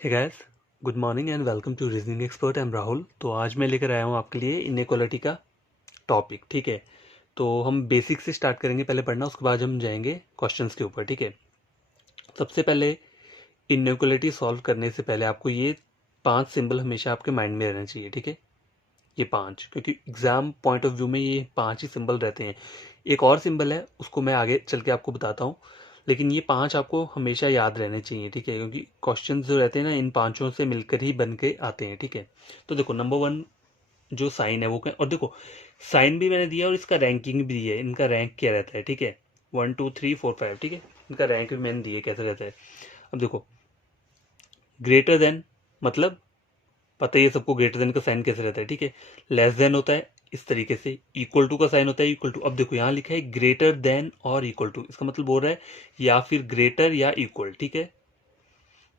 Hey guys, good morning and welcome to reasoning expert. I am Rahul. तो आज मैं लेकर आया हूँ आपके लिए इनइक्वालिटी का टॉपिक। ठीक है, तो हम बेसिक से स्टार्ट करेंगे पहले पढ़ना, उसके बाद हम जाएंगे क्वेश्चंस के ऊपर। ठीक है, सबसे पहले इनइक्वालिटी सॉल्व करने से पहले आपको ये 5 सिंबल हमेशा आपके माइंड में रहना चाहिए। ठीक है, ये 5, क्योंकि एग्जाम पॉइंट ऑफ व्यू में ये 5 ही सिंबल रहते हैं। एक और सिंबल है, उसको मैं आगे चल के आपको बताता हूँ, लेकिन ये 5 आपको हमेशा याद रहने चाहिए। ठीक है, क्योंकि क्वेश्चन जो रहते हैं ना, इन पांचों से मिलकर ही बन के आते हैं। ठीक है, तो देखो नंबर 1 जो साइन है वो क्या, और देखो साइन भी मैंने दिया और इसका रैंकिंग भी दिया है। इनका रैंक क्या रहता है, ठीक है, 1 2 3 4 5। ठीक है, इनका रैंक भी मैंने दिया कैसे रहता है। अब देखो ग्रेटर देन, मतलब पता ही है सबको ग्रेटर देन का साइन कैसे रहता है। ठीक है, लेस देन होता है इस तरीके से, इक्वल टू का साइन होता है इक्वल टू। अब देखो यहाँ लिखा है ग्रेटर देन और इक्वल टू, इसका मतलब बोल रहा है या फिर ग्रेटर या इक्वल। ठीक है,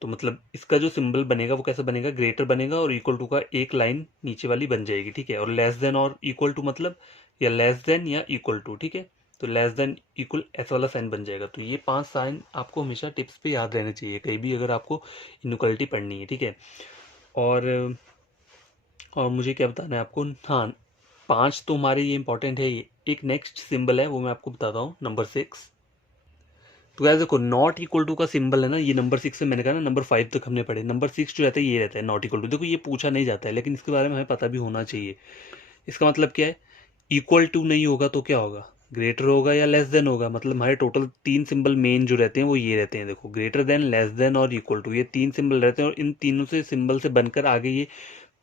तो मतलब इसका जो सिंबल बनेगा वो कैसा बनेगा, ग्रेटर बनेगा और इक्वल टू का एक लाइन नीचे वाली बन जाएगी। ठीक है, और लेस देन और इक्वल टू मतलब या लेस देन या इक्वल टू। ठीक है, तो लेस देन इक्वल ऐसा वाला साइन बन जाएगा। तो ये 5 साइन आपको हमेशा टिप्स पे याद रहने चाहिए कहीं भी अगर आपको इनइक्वालिटी पढ़नी है। ठीक है, और और मुझे क्या बताना है आपको, हाँ 5 तो हमारे ये इंपॉर्टेंट है। ये एक नेक्स्ट सिंबल है वो मैं आपको बताता हूँ, नंबर 6। तो यार देखो नॉट इक्वल टू का सिंबल है ना, ये नंबर 6 से मैंने कहा ना, नंबर 5 तक हमने पढ़े। नंबर 6 जो रहता है ये रहता है नॉट इक्वल टू। देखो ये पूछा नहीं जाता है, लेकिन इसके बारे में हमें पता भी होना चाहिए। इसका मतलब क्या है, इक्वल टू नहीं होगा तो क्या होगा, ग्रेटर होगा या लेस देन होगा। मतलब हमारे टोटल 3 सिंबल मेन जो रहते हैं वो ये रहते हैं। देखो ग्रेटर देन, लेस देन और इक्वल टू, ये 3 सिंबल रहते हैं, और इन तीनों से सिंबल से बनकर आगे ये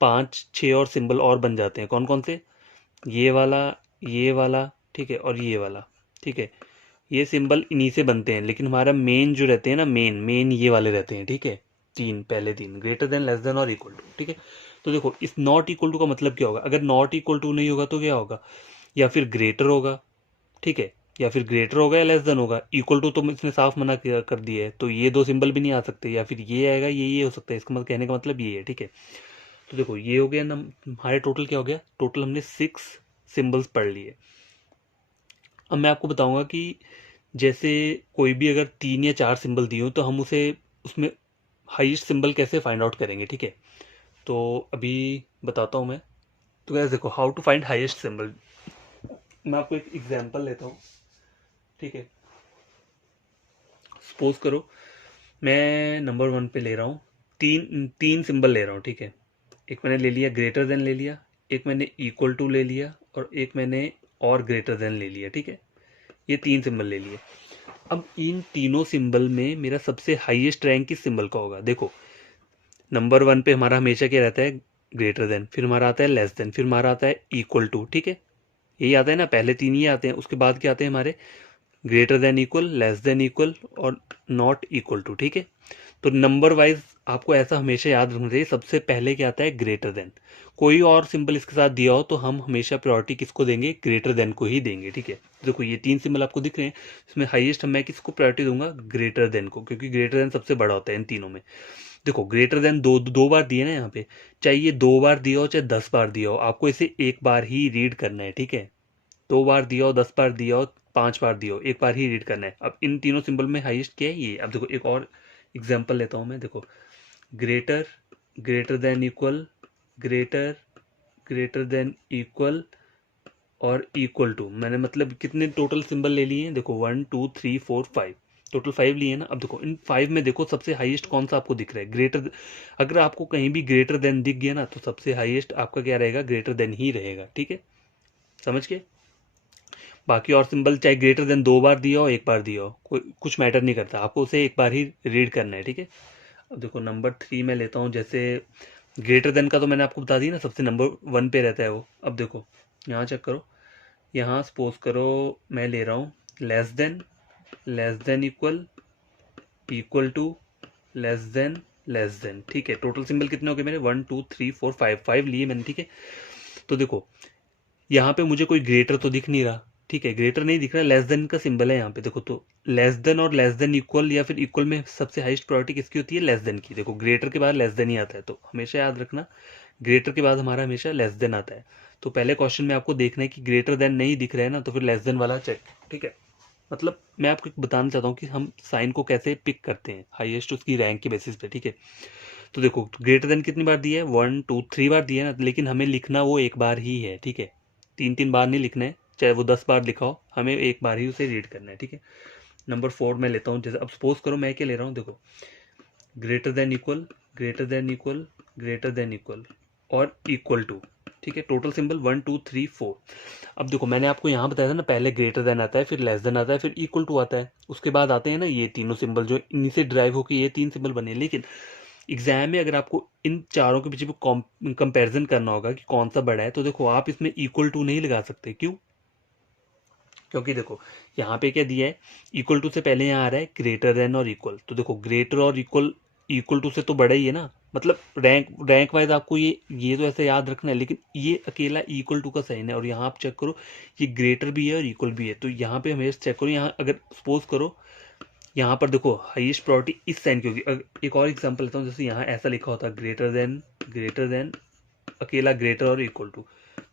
5 6 और सिंबल और बन जाते हैं। कौन कौन से, ये वाला, ये वाला, ठीक है, और ये वाला। ठीक है, ये सिंबल इन्हीं से बनते हैं, लेकिन हमारा मेन जो रहते हैं ना, मेन मेन ये वाले रहते हैं। ठीक है, तीन, पहले तीन, ग्रेटर देन, लेस देन और इक्वल टू। ठीक है, तो देखो इस नॉट इक्वल टू का मतलब क्या होगा, अगर नॉट इक्वल टू नहीं होगा तो क्या होगा, या फिर ग्रेटर होगा, ठीक है, या फिर ग्रेटर होगा या लेस देन होगा। इक्वल टू तो इसने साफ मना कर दिया है, तो ये दो सिंबल भी नहीं आ सकते, या फिर ये आएगा, ये हो सकता है। इसका मतलब कहने का मतलब ये है। ठीक है, तो देखो ये हो गया ना, हमारे टोटल क्या हो गया, टोटल हमने 6 सिंबल्स पढ़ लिए। अब मैं आपको बताऊंगा कि जैसे कोई भी अगर 3 या 4 सिंबल दिए हो तो हम उसे उसमें हाईएस्ट सिंबल कैसे फाइंड आउट करेंगे। ठीक है, तो अभी बताता हूँ मैं। तो गैस देखो how to find highest symbol, मैं आपको एक एग्जांपल लेता हूँ। ठीक है, सपोज करो मैं नंबर 1 पे ले रहा हूँ, तीन तीन सिंबल ले रहा हूँ। ठीक है, एक मैंने ले लिया ग्रेटर देन ले लिया, एक मैंने इक्वल टू ले लिया, और एक मैंने और ग्रेटर देन ले लिया। ठीक है, ये 3 सिंबल ले लिए। अब इन तीनों सिंबल में मेरा सबसे हाईएस्ट रैंक किस सिंबल का होगा। देखो नंबर 1 पे हमारा हमेशा क्या रहता है, ग्रेटर देन, फिर हमारा आता है लेस देन, फिर हमारा आता है इक्वल टू। ठीक है, यही आता है ना, पहले 3 ही आते हैं, उसके बाद क्या आते हैं हमारे, greater than equal, less than equal और नॉट इक्वल टू। ठीक है, तो नंबर वाइज आपको ऐसा हमेशा याद रखना चाहिए, सबसे पहले क्या आता है, ग्रेटर देन। कोई और सिंबल इसके साथ दिया हो तो हम हमेशा प्रायोरिटी किसको देंगे, ग्रेटर देन को ही देंगे। ठीक है, देखो ये 3 सिंबल आपको दिख रहे हैं, इसमें हाईएस्ट मैं किसको प्रायोरिटी दूंगा, ग्रेटर देन को, क्योंकि ग्रेटर देन सबसे बड़ा होता है इन तीनों में। देखो ग्रेटर देन दो दो बार दिए ना यहाँ पे, चाहे ये 2 बार दिया हो चाहे 10 बार दिया हो, आपको इसे एक बार ही रीड करना है। ठीक है, 2 बार दिया हो, 10 बार दिया हो, 5 बार दिया हो, एक बार ही रीड करना है। अब इन तीनों सिंबल में हाईएस्ट क्या है, ये। अब देखो एक और एग्जांपल लेता हूं मैं। देखो greater, greater than equal, greater, greater than equal और इक्वल टू, मैंने मतलब कितने टोटल सिंबल ले लिए हैं, देखो 1 2 3 4 5, टोटल 5 लिए ना। अब देखो इन 5 में देखो सबसे हाईएस्ट कौन सा आपको दिख रहा है, ग्रेटर। अगर आपको कहीं भी ग्रेटर देन दिख गया ना, तो सबसे हाईएस्ट आपका क्या रहेगा, ग्रेटर देन ही रहेगा। ठीक है, समझ के। बाकी और सिंबल चाहे ग्रेटर देन 2 बार दिया हो, 1 बार दिया हो, कोई कुछ मैटर नहीं करता, आपको उसे एक बार ही रीड करना है। ठीक है, अब देखो नंबर 3 में लेता हूँ। जैसे ग्रेटर देन का तो मैंने आपको बता दी ना, सबसे नंबर 1 पे रहता है वो। अब देखो यहाँ चेक करो, यहाँ सपोज करो मैं ले रहा हूँ less than, less than equal, equal to, less than. ठीक है, टोटल सिंबल कितने हो गए मेरे, 1 2 3 4 5, 5 लिए मैंने। ठीक है, तो देखो यहाँ पे मुझे कोई ग्रेटर तो दिख नहीं रहा। ठीक है, ग्रेटर नहीं दिख रहा, लेस देन का सिंबल है यहाँ पे। देखो तो लेस देन और लेस देन इक्वल या फिर इक्वल में सबसे हाईएस्ट प्रायोरिटी किसकी होती है, लेस देन की। देखो ग्रेटर के बाद लेस देन ही आता है, तो हमेशा याद रखना ग्रेटर के बाद हमारा हमेशा लेस देन आता है। तो पहले क्वेश्चन में आपको देखना है कि ग्रेटर देन नहीं दिख रहा है ना, तो फिर लेस देन वाला चेक। ठीक है, मतलब मैं आपको बताना चाहता हूँ कि हम साइन को कैसे पिक करते हैं हाईएस्ट उसकी रैंक के बेसिस पे। ठीक है, तो देखो ग्रेटर देन कितनी बार दिया है, 1 2 3 बार दिया है ना, लेकिन हमें लिखना वो एक बार ही है, ठीक है। 3 बार नहीं लिखना है, चाहे वो 10 बार लिखा हो, हमें एक बार ही उसे रीड करना है, ठीक है। नंबर 4 मैं लेता हूँ, जैसे अब सपोज करो मैं क्या ले रहा हूँ, देखो greater than equal, greater than equal, greater than equal और इक्वल टू, ठीक है। Total symbol 1 2 3 4। अब देखो मैंने आपको यहाँ बताया था ना, पहले ग्रेटर देन आता है, फिर लेस देन आता है, फिर इक्वल टू आता है, उसके बाद आते हैं ना ये तीनों सिंबल, जो इन्हीं से ड्राइव होकर ये 3 सिंबल बने। लेकिन एग्जाम में अगर आपको इन चारों के पीछे कंपैरिजन करना होगा कि कौन सा बड़ा है, तो देखो आप इसमें इक्वल टू नहीं लगा सकते। क्यों? क्योंकि देखो यहाँ पे क्या दिया है, इक्वल टू से पहले यहाँ आ रहा है ग्रेटर देन और इक्वल, तो देखो ग्रेटर और इक्वल इक्वल टू से तो बड़ा ही है ना, मतलब रैंक वाइज आपको ये तो ऐसे याद रखना है, लेकिन ये अकेला इक्वल टू का साइन है। और यहाँ आप चेक करो, ये ग्रेटर भी है और इक्वल भी है, तो यहाँ पे हमेशा चेक करो, यहाँ अगर सपोज करो यहाँ पर देखो हाईएस्ट प्रायोरिटी इस साइन की होगी। एक और एग्जांपल लेता हूँ, जैसे यहाँ ऐसा लिखा होता है ग्रेटर देन अकेला ग्रेटर और इक्वल टू,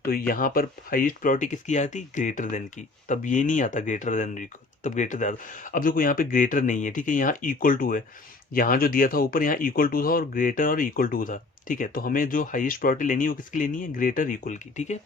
तो यहाँ पर हाईएस्ट प्रायोरिटी किसकी आती, ग्रेटर देन की, तब ये नहीं आता ग्रेटर देन इक्वल, तब ग्रेटर देन। अब देखो यहाँ पे ग्रेटर नहीं है, ठीक है, यहाँ इक्वल टू है, यहाँ जो दिया था ऊपर यहाँ इक्वल टू था और ग्रेटर और इक्वल टू था, ठीक है। तो हमें जो हाईएस्ट प्रायोरिटी लेनी है वो किसकी लेनी है, ग्रेटर इक्वल की, ठीक है।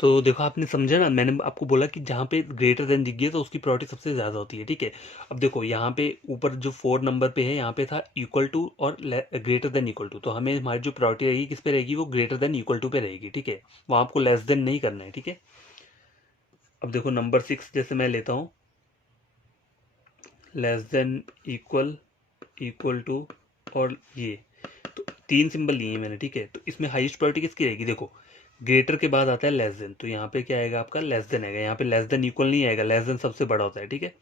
तो देखो आपने समझा ना, मैंने आपको बोला कि जहाँ पे ग्रेटर देन दिख गया तो उसकी प्रायोरिटी सबसे ज़्यादा होती है, ठीक है। अब देखो यहाँ पे ऊपर जो 4 नंबर पे है, यहाँ पे था इक्वल टू और ग्रेटर देन इक्वल टू, तो हमें हमारी जो प्रायोरिटी रहेगी किस पे रहेगी, वो ग्रेटर देन इक्वल टू पे रहेगी, ठीक है। वहाँ आपको लेस देन नहीं करना है, ठीक है। अब देखो नंबर 6 जैसे मैं लेता हूँ, less than equal, equal to और ये, तो 3 सिंबल लिए हैं मैंने, ठीक है। तो इसमें हाईएस्ट प्रायोरिटी किसकी रहेगी, देखो ग्रेटर के बाद आता है लेस देन, तो यहाँ पे क्या आएगा आपका लेस देन आएगा, यहाँ पे लेस देन इक्वल नहीं आएगा, लेस देन सबसे बड़ा होता है, ठीक है।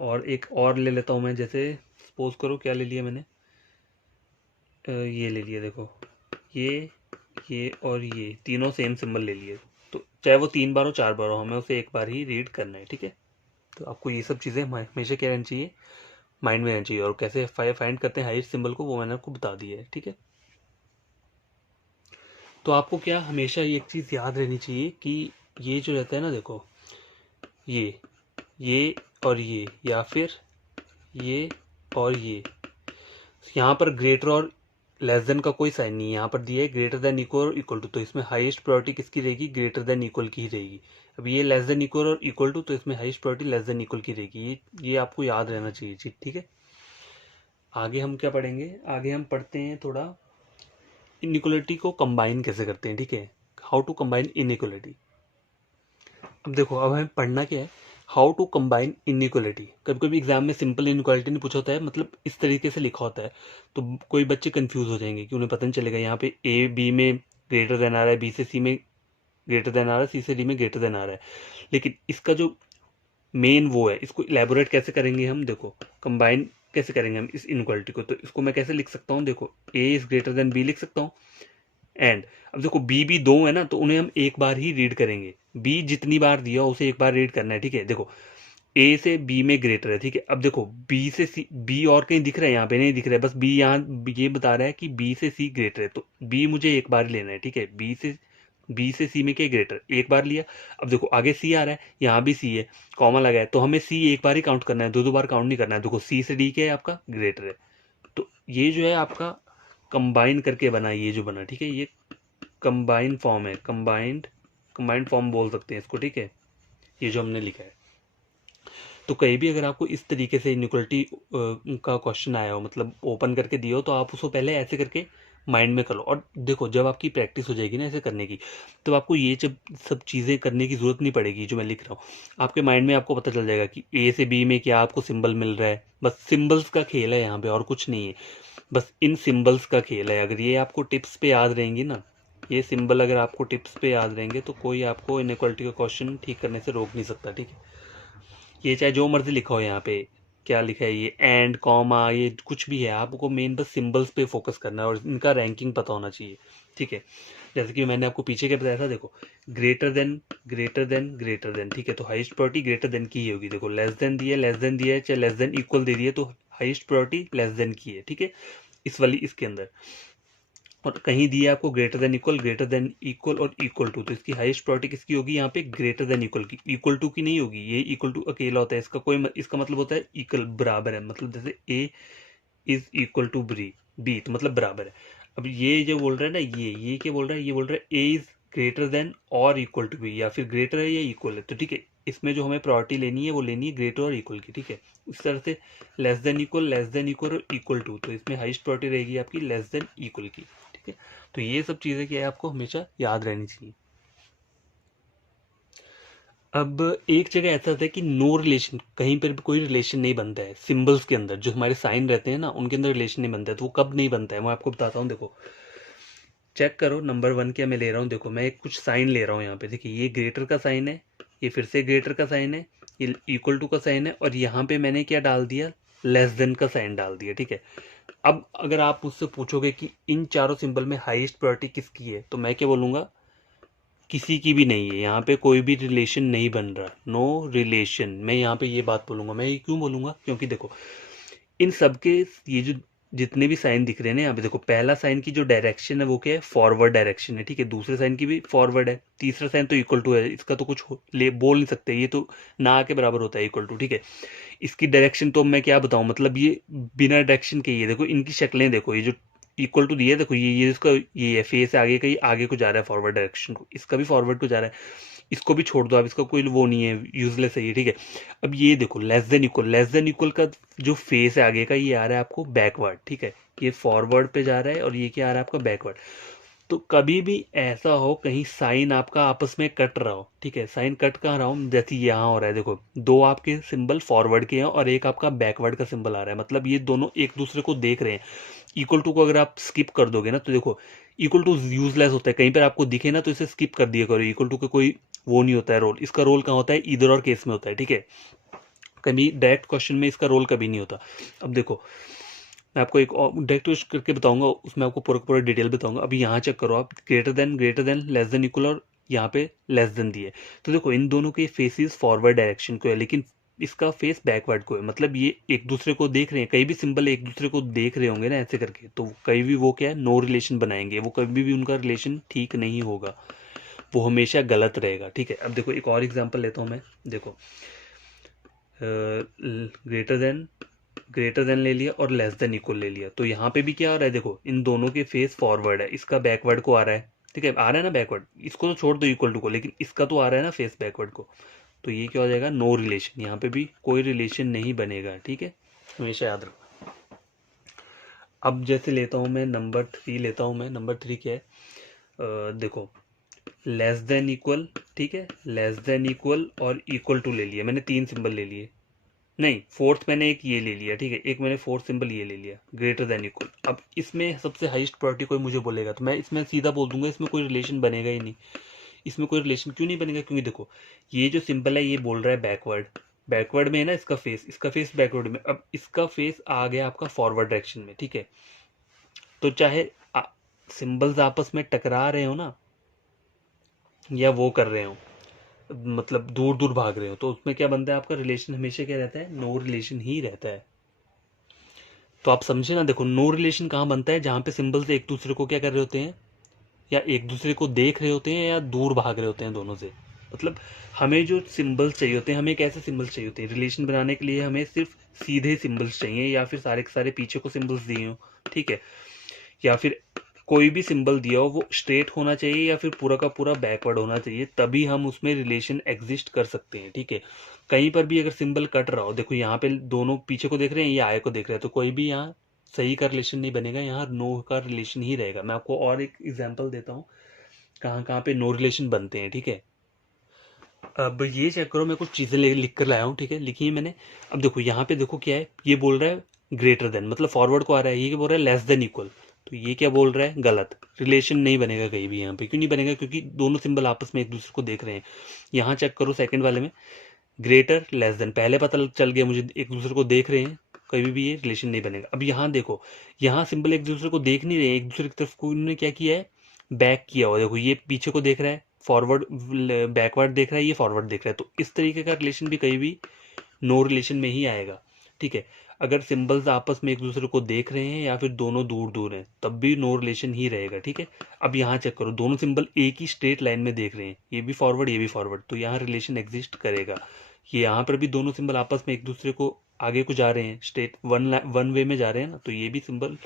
और एक और ले लेता हूँ मैं, जैसे सपोज करो क्या ले लिया मैंने, ये ले लिया, देखो ये और ये तीनों सेम सिंबल ले लिए, तो चाहे वो 3 बार हो 4 बार हो, हमें उसे एक बार ही रीड करना है, ठीक है। तो आपको ये सब चीज़ें हमेशा क्या रहनी चाहिए, माइंड में रहनी चाहिए। और कैसे फाइंड करते हैं हाईएस्ट सिंबल को, वो मैंने आपको बता दिया है, ठीक है। तो आपको क्या हमेशा ये एक चीज़ याद रहनी चाहिए कि ये जो रहता है ना, देखो ये और ये, या फिर ये और ये, यहाँ पर ग्रेटर और लेस देन का कोई साइन नहीं है, यहाँ पर दिया है ग्रेटर देन इक्वल और इक्वल टू, तो इसमें हाईएस्ट प्रायोरिटी किसकी रहेगी, ग्रेटर देन इक्वल की ही रहेगी। अब ये लेस देन इक्वल और इक्वल टू, तो इसमें highest priority less than equal की रहेगी, ये आपको याद रहना चाहिए चीज, ठीक है। आगे हम क्या पढ़ेंगे, आगे हम पढ़ते हैं थोड़ा इनइक्वलिटी को कंबाइन कैसे करते हैं, ठीक है। How to combine inequality. अब देखो अब हमें पढ़ना क्या है, हाउ टू कंबाइन इनइक्वलिटी। कभी कभी एग्जाम में सिंपल इनइक्वालिटी नहीं पूछा होता है, मतलब इस तरीके से लिखा होता है, तो कोई बच्चे कंफ्यूज हो जाएंगे कि उन्हें पता नहीं चलेगा यहाँ पे ए बी में ग्रेटर देन आ रहा है, बी से सी में ग्रेटर देन आ रहा है, सी से डी में ग्रेटर देन आ रहा है। लेकिन इसका जो मेन वो है, इसको इलेबोरेट कैसे करेंगे हम, देखो कंबाइन कैसे करेंगे हम इस इनइक्वालिटी को, तो इसको मैं कैसे लिख सकता हूँ, देखो ए इज ग्रेटर देन बी लिख सकता हूँ। एंड अब देखो बी दो है ना, तो उन्हें हम एक बार ही रीड करेंगे, बी जितनी बार दिया उसे एक बार रीड करना है, ठीक है। देखो ए से बी में ग्रेटर है, ठीक है। अब देखो बी से सी, बी और कहीं दिख रहा है, यहाँ पे नहीं दिख रहा है, बस बी यहाँ ये बता रहा है कि बी से सी ग्रेटर है, तो बी मुझे एक बार लेना है, ठीक है। बी से सी में क्या ग्रेटर, एक बार लिया। अब देखो आगे सी आ रहा है, यहाँ भी सी है, कॉमा लगा है, तो हमें सी एक बार ही काउंट करना है, दो बार काउंट नहीं करना है। देखो सी से डी क्या है आपका, ग्रेटर है, तो ये जो है आपका कंबाइन करके बना, ये जो बना, ठीक है, ये कंबाइन फॉर्म है, कंबाइंड फॉर्म बोल सकते हैं इसको, ठीक है, ये जो हमने लिखा है। तो कहीं भी अगर आपको इस तरीके से इनइक्वलिटी का क्वेश्चन आया हो, मतलब ओपन करके दिया हो, तो आप उसको पहले ऐसे करके माइंड में कर लो। और देखो जब आपकी प्रैक्टिस हो जाएगी ना ऐसे करने की, तो आपको ये जब सब चीज़ें करने की ज़रूरत नहीं पड़ेगी जो मैं लिख रहा हूँ, आपके माइंड में आपको पता चल जाएगा कि ए से बी में क्या आपको सिंबल मिल रहा है। बस सिंबल्स का खेल है यहाँ पे, और कुछ नहीं है, बस इन सिंबल्स का खेल है। अगर ये आपको टिप्स पे याद रहेंगी ना, ये सिंबल अगर आपको टिप्स पे याद रहेंगे, तो कोई आपको इनइक्वालिटी का क्वेश्चन ठीक करने से रोक नहीं सकता, ठीक है। ये चाहे जो मर्जी लिखा हो, यहाँ पे क्या लिखा है, ये एंड कॉमा ये कुछ भी है, आपको मेन बस सिंबल्स पे फोकस करना है और इनका रैंकिंग पता होना चाहिए, ठीक है। जैसे कि मैंने आपको पीछे क्या बताया था, देखो greater than greater than greater than, ठीक है, तो हाईएस्ट प्रायोरिटी ग्रेटर देन की ही होगी। देखो लेस देन दिया, लेस देन दिया है, चाहे लेस देन इक्वल दे दिए, तो हाईएस्ट प्रायोरिटी लेस देन की है, ठीक है, इस वाली इसके अंदर। और कहीं दिया आपको ग्रेटर देन इक्वल और इक्वल टू, तो इसकी हाईएस्ट प्रायोरिटी किसकी होगी यहाँ पे, ग्रेटर देन इक्वल की, इक्वल टू की नहीं होगी। ये इक्वल टू अकेला होता है, इसका कोई इसका मतलब होता है इक्वल, बराबर है, मतलब जैसे ए इज इक्वल टू बी तो मतलब बराबर है। अब ये जो बोल रहा है ना, ये क्या बोल रहा है, ये बोल रहा है ए इज ग्रेटर देन और इक्वल टू बी, या फिर ग्रेटर है या इक्वल है, तो ठीक है, इसमें जो हमें प्रायोरिटी लेनी है वो लेनी है ग्रेटर और इक्वल की, ठीक है। इस तरह से लेस देन इक्वल और इक्वल टू, तो इसमें हाईएस्ट प्रायोरिटी रहेगी आपकी लेस देन इक्वल की, ठीक है। तो ये सब चीज़ें क्या है आपको हमेशा याद रहनी चाहिए। अब एक जगह ऐसा होता है कि नो रिलेशन, कहीं पर भी कोई रिलेशन नहीं बनता है, सिंबल्स के अंदर जो हमारे साइन रहते हैं ना उनके अंदर रिलेशन नहीं बनता है, तो वो कब नहीं बनता है मैं आपको बताता हूँ। देखो चेक करो, नंबर 1 क्या मैं ले रहा हूँ, देखो मैं एक कुछ साइन ले रहा हूँ यहाँ पे, देखिए ये ग्रेटर का साइन है, ये फिर से ग्रेटर का साइन है, ये इक्वल टू का साइन है, और यहाँ पे मैंने क्या डाल दिया, लेस देन का साइन डाल दिया, ठीक है। अब अगर आप मुझसे पूछोगे कि इन चारों सिंबल में हाईएस्ट प्रायोरिटी किसकी है, तो मैं क्या बोलूँगा, किसी की भी नहीं है, यहाँ पे कोई भी रिलेशन नहीं बन रहा, नो रिलेशन, मैं यहाँ पे ये बात बोलूँगा। मैं ये क्यों बोलूँगा, क्योंकि देखो इन सब के ये जो जितने भी साइन दिख रहे हैं ना यहाँ पे, देखो पहला साइन की जो डायरेक्शन है वो क्या है, फॉरवर्ड डायरेक्शन है, ठीक है। दूसरे साइन की भी फॉरवर्ड है, तीसरा साइन तो इक्वल टू है, इसका तो कुछ बोल नहीं सकते, ये तो ना के बराबर होता है इक्वल टू, ठीक है। इसकी डायरेक्शन तो मैं क्या बताऊं, मतलब ये बिना डायरेक्शन के, ये देखो इनकी शक्लें देखो, ये जो इक्वल टू दिया है, देखो ये इसका ये है फेस आगे का, ये आगे को जा रहा है फॉरवर्ड डायरेक्शन को, इसका भी फॉरवर्ड को जा रहा है, इसको भी छोड़ दो आप, इसका कोई वो नहीं है, यूजलेस है ये, ठीक है। अब ये देखो लेस देन इक्वल का जो फेस है आगे का, ये आ रहा है आपको बैकवर्ड, ठीक है, ये फॉरवर्ड पे जा रहा है और ये क्या आ रहा है आपका बैकवर्ड। तो कभी भी ऐसा हो कहीं साइन आपका आपस में कट रहा हो, ठीक है, साइन कट कहाँ रहा हो, जैसे यहाँ हो रहा है, देखो दो आपके सिंबल फॉरवर्ड के हैं और एक आपका बैकवर्ड का सिंबल आ रहा है, मतलब ये दोनों एक दूसरे को देख रहे हैं। इक्वल टू को अगर आप स्किप कर दोगे ना, तो देखो इक्वल टू यूजलेस होता है, कहीं पर आपको दिखे ना तो इसे स्किप कर दिया करो, इक्वल टू का कोई वो नहीं होता है रोल, इसका रोल कहाँ होता है, इधर और केस में होता है, ठीक है। कभी डायरेक्ट क्वेश्चन में इसका रोल कभी नहीं होता। अब देखो मैं आपको एक और डायरेक्ट करके बताऊंगा, उसमें आपको पूरा पूरा डिटेल बताऊंगा। अभी यहाँ चेक करो आप, greater than less than equal और यहाँ पे लेस देन दिए, तो देखो इन दोनों के फेसेस फॉरवर्ड डायरेक्शन को है, लेकिन इसका फेस बैकवर्ड को है, मतलब ये एक दूसरे को देख रहे हैं, कई भी सिंबल एक दूसरे को देख रहे होंगे ना ऐसे करके, तो कहीं भी वो क्या है, नो रिलेशन बनाएंगे, वो कभी भी उनका रिलेशन ठीक नहीं होगा, वो हमेशा गलत रहेगा, ठीक है। अब देखो एक और एग्जांपल लेता हूँ मैं, देखो ग्रेटर देन ले लिया और लेस देन इक्वल ले लिया, तो यहाँ पे भी क्या आ रहा है, देखो इन दोनों के फेस फॉरवर्ड है, इसका बैकवर्ड को आ रहा है, ठीक है, आ रहा है ना बैकवर्ड, इसको तो छोड़ दो इक्वल टू को, लेकिन इसका तो आ रहा है ना फेस बैकवर्ड को, तो ये क्या हो जाएगा, नो रिलेशन, यहाँ पे भी कोई रिलेशन नहीं बनेगा, ठीक है, हमेशा याद रखो। अब जैसे लेता हूँ मैं नंबर 3 लेता हूँ मैं, नंबर 3 क्या है, देखो लेस देन इक्वल, ठीक है, लेस देन इक्वल और इक्वल टू ले लिया मैंने, 3 सिंबल ले लिए, नहीं फोर्थ मैंने एक ये ले लिया, ठीक है, एक मैंने फोर्थ सिंबल ये ले लिया, ग्रेटर देन इक्वल। अब इसमें सबसे हाईएस्ट प्रायोरिटी कोई मुझे बोलेगा तो मैं इसमें सीधा बोल दूंगा इसमें कोई रिलेशन बनेगा ही नहीं। इसमें कोई रिलेशन क्यों नहीं बनेगा, क्योंकि देखो ये जो सिंबल है ये बोल रहा है बैकवर्ड, बैकवर्ड में है ना इसका फेस बैकवर्ड में, अब इसका फेस आ गया आपका फॉरवर्ड डायरेक्शन में, ठीक है। तो चाहे सिंबल्स आपस में टकरा रहे हो ना, या वो कर रहे हो, मतलब दूर दूर भाग रहे हो, तो उसमें क्या बनता है, आपका रिलेशन हमेशा क्या रहता है, नो रिलेशन ही रहता है। तो आप समझे ना, देखो नो रिलेशन कहाँ बनता है, जहां पे सिंबल्स एक दूसरे को क्या कर रहे होते हैं, या एक दूसरे को देख रहे होते हैं या दूर भाग रहे होते हैं दोनों से। मतलब हमें जो सिंबल्स चाहिए होते हैं, हमें कैसे सिंबल्स चाहिए होते हैं रिलेशन बनाने के लिए, हमें सिर्फ सीधे सिंबल्स चाहिए, या फिर सारे के सारे पीछे को सिंबल्स दिए हो, ठीक है, या फिर कोई भी सिंबल दिया हो वो स्ट्रेट होना चाहिए या फिर पूरा का पूरा बैकवर्ड होना चाहिए, तभी हम उसमें रिलेशन एग्जिस्ट कर सकते हैं, ठीक है। कहीं पर भी अगर सिंबल कट रहा हो, देखो यहाँ पे दोनों पीछे को देख रहे हैं, ये आगे को देख रहे हैं, तो कोई भी यहाँ सही का रिलेशन नहीं बनेगा, यहाँ नो का रिलेशन ही रहेगा। मैं आपको और एक एग्जाम्पल देता हूँ कहाँ कहाँ पे नो रिलेशन बनते हैं, ठीक है। अब ये चेक करो, मैं कुछ चीज़ें लिख कर लाया हूँ, ठीक है, लिखी है मैंने। अब देखो यहाँ पे देखो क्या है, ये बोल रहा है ग्रेटर देन, मतलब फॉरवर्ड को आ रहा है, ये क्या बोल रहा है लेस देन इक्वल, तो ये क्या बोल रहा है, गलत, रिलेशन नहीं बनेगा कहीं भी यहाँ पे। क्यों नहीं बनेगा, क्योंकि दोनों सिंबल आपस में एक दूसरे को देख रहे हैं। यहाँ चेक करो सेकंड वाले में, ग्रेटर लेस देन, पहले पता चल गया मुझे एक दूसरे को देख रहे हैं, कभी भी ये रिलेशन नहीं बनेगा। अब यहाँ देखो, यहाँ सिंबल एक दूसरे को देख नहीं रहे, एक दूसरे की तरफ को उन्होंने क्या किया है, बैक किया हुआ, देखो ये पीछे को देख रहा है, फॉरवर्ड बैकवर्ड देख रहा है, ये फॉरवर्ड देख रहा है, तो इस तरीके का रिलेशन भी कहीं भी नो रिलेशन में ही आएगा, ठीक है। अगर सिंबल्स आपस में एक दूसरे को देख रहे हैं या फिर दोनों दूर दूर हैं तब भी नो रिलेशन ही रहेगा, ठीक है। अब यहाँ चेक करो, दोनों सिंबल एक ही स्ट्रेट लाइन में देख रहे हैं, ये भी फॉरवर्ड ये भी फॉरवर्ड, तो यहाँ रिलेशन एग्जिस्ट करेगा। ये यहाँ पर भी दोनों सिंबल आपस में एक दूसरे को आगे को जा रहे हैं, स्ट्रेट वन वे में जा रहे हैं ना, तो ये भी सिंबल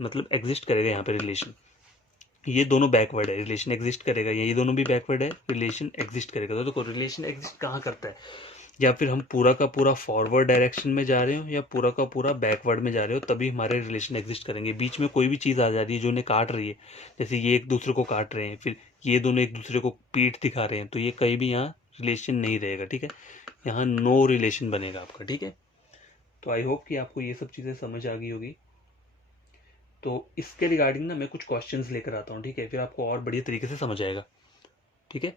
मतलब एग्जिस्ट करेगा यहाँ पे रिलेशन। ये दोनों बैकवर्ड है, रिलेशन एग्जिस्ट करेगा, ये दोनों भी बैकवर्ड है, रिलेशन एग्जिस्ट करेगा। तो देखो रिलेशन एग्जिस्ट कहाँ करता है, या फिर हम पूरा का पूरा फॉरवर्ड डायरेक्शन में जा रहे हो या पूरा का पूरा बैकवर्ड में जा रहे हो तभी हमारे रिलेशन एग्जिस्ट करेंगे। बीच में कोई भी चीज़ आ जा रही है जो उन्हें काट रही है, जैसे ये एक दूसरे को काट रहे हैं, फिर ये दोनों एक दूसरे को पीठ दिखा रहे हैं, तो ये कहीं भी यहाँ रिलेशन नहीं रहेगा, ठीक है। यहाँ नो रिलेशन बनेगा आपका, ठीक है। तो आई होप कि आपको ये सब चीज़ें समझ आ गई होगी। तो इसके रिगार्डिंग ना मैं कुछ क्वेश्चंस लेकर आता हूँ, ठीक है, फिर आपको और बढ़िया तरीके से समझ आएगा, ठीक है।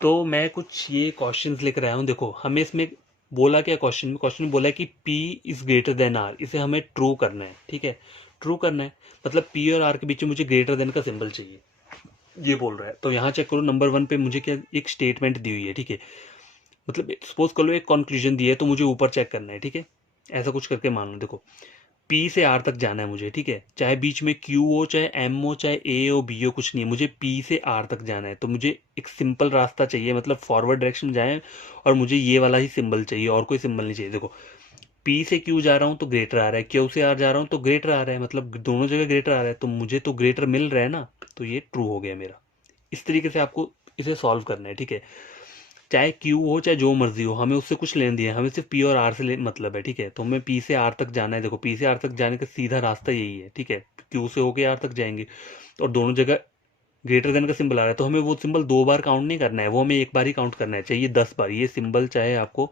तो मैं कुछ ये क्वेश्चंस लेकर आया हूँ। देखो हमें इसमें बोला क्या, क्वेश्चन में बोला है कि P is greater than R, इसे हमें ट्रू करना है, ठीक है। ट्रू करना है मतलब P और R के बीच में मुझे ग्रेटर देन का सिंबल चाहिए, ये बोल रहा है। तो यहाँ चेक करो, नंबर 1 पे मुझे क्या एक स्टेटमेंट दी हुई है, ठीक है। मतलब सपोज कर लो एक कंक्लूजन दी है, तो मुझे ऊपर चेक करना है, ठीक है। ऐसा कुछ करके मान लो, देखो P से R तक जाना है मुझे, ठीक है। चाहे बीच में Q हो, चाहे M हो, चाहे A हो, B हो, कुछ नहीं है, मुझे P से R तक जाना है। तो मुझे एक सिंपल रास्ता चाहिए, मतलब फॉरवर्ड डायरेक्शन में जाए और मुझे ये वाला ही सिंबल चाहिए, और कोई सिंबल नहीं चाहिए। देखो P से Q जा रहा हूँ तो ग्रेटर आ रहा है, Q से R जा रहा हूँ तो ग्रेटर आ रहा है, मतलब दोनों जगह ग्रेटर आ रहा है, तो मुझे तो ग्रेटर मिल रहा है ना, तो ये ट्रू हो गया मेरा। इस तरीके से आपको इसे सॉल्व करना है, ठीक है। चाहे क्यू हो चाहे जो मर्जी हो, हमें उससे कुछ लेन दिया है, हमें सिर्फ पी और आर से मतलब है, ठीक है। तो हमें पी से आर तक जाना है। देखो पी से आर तक जाने का सीधा रास्ता यही है, ठीक है। क्यू से होके आर तक जाएंगे और दोनों जगह ग्रेटर देन का सिंबल आ रहा है, तो हमें वो सिंबल 2 बार काउंट नहीं करना है, वो हमें एक बार ही काउंट करना है, चाहिए 10 बार। ये सिंबल चाहे आपको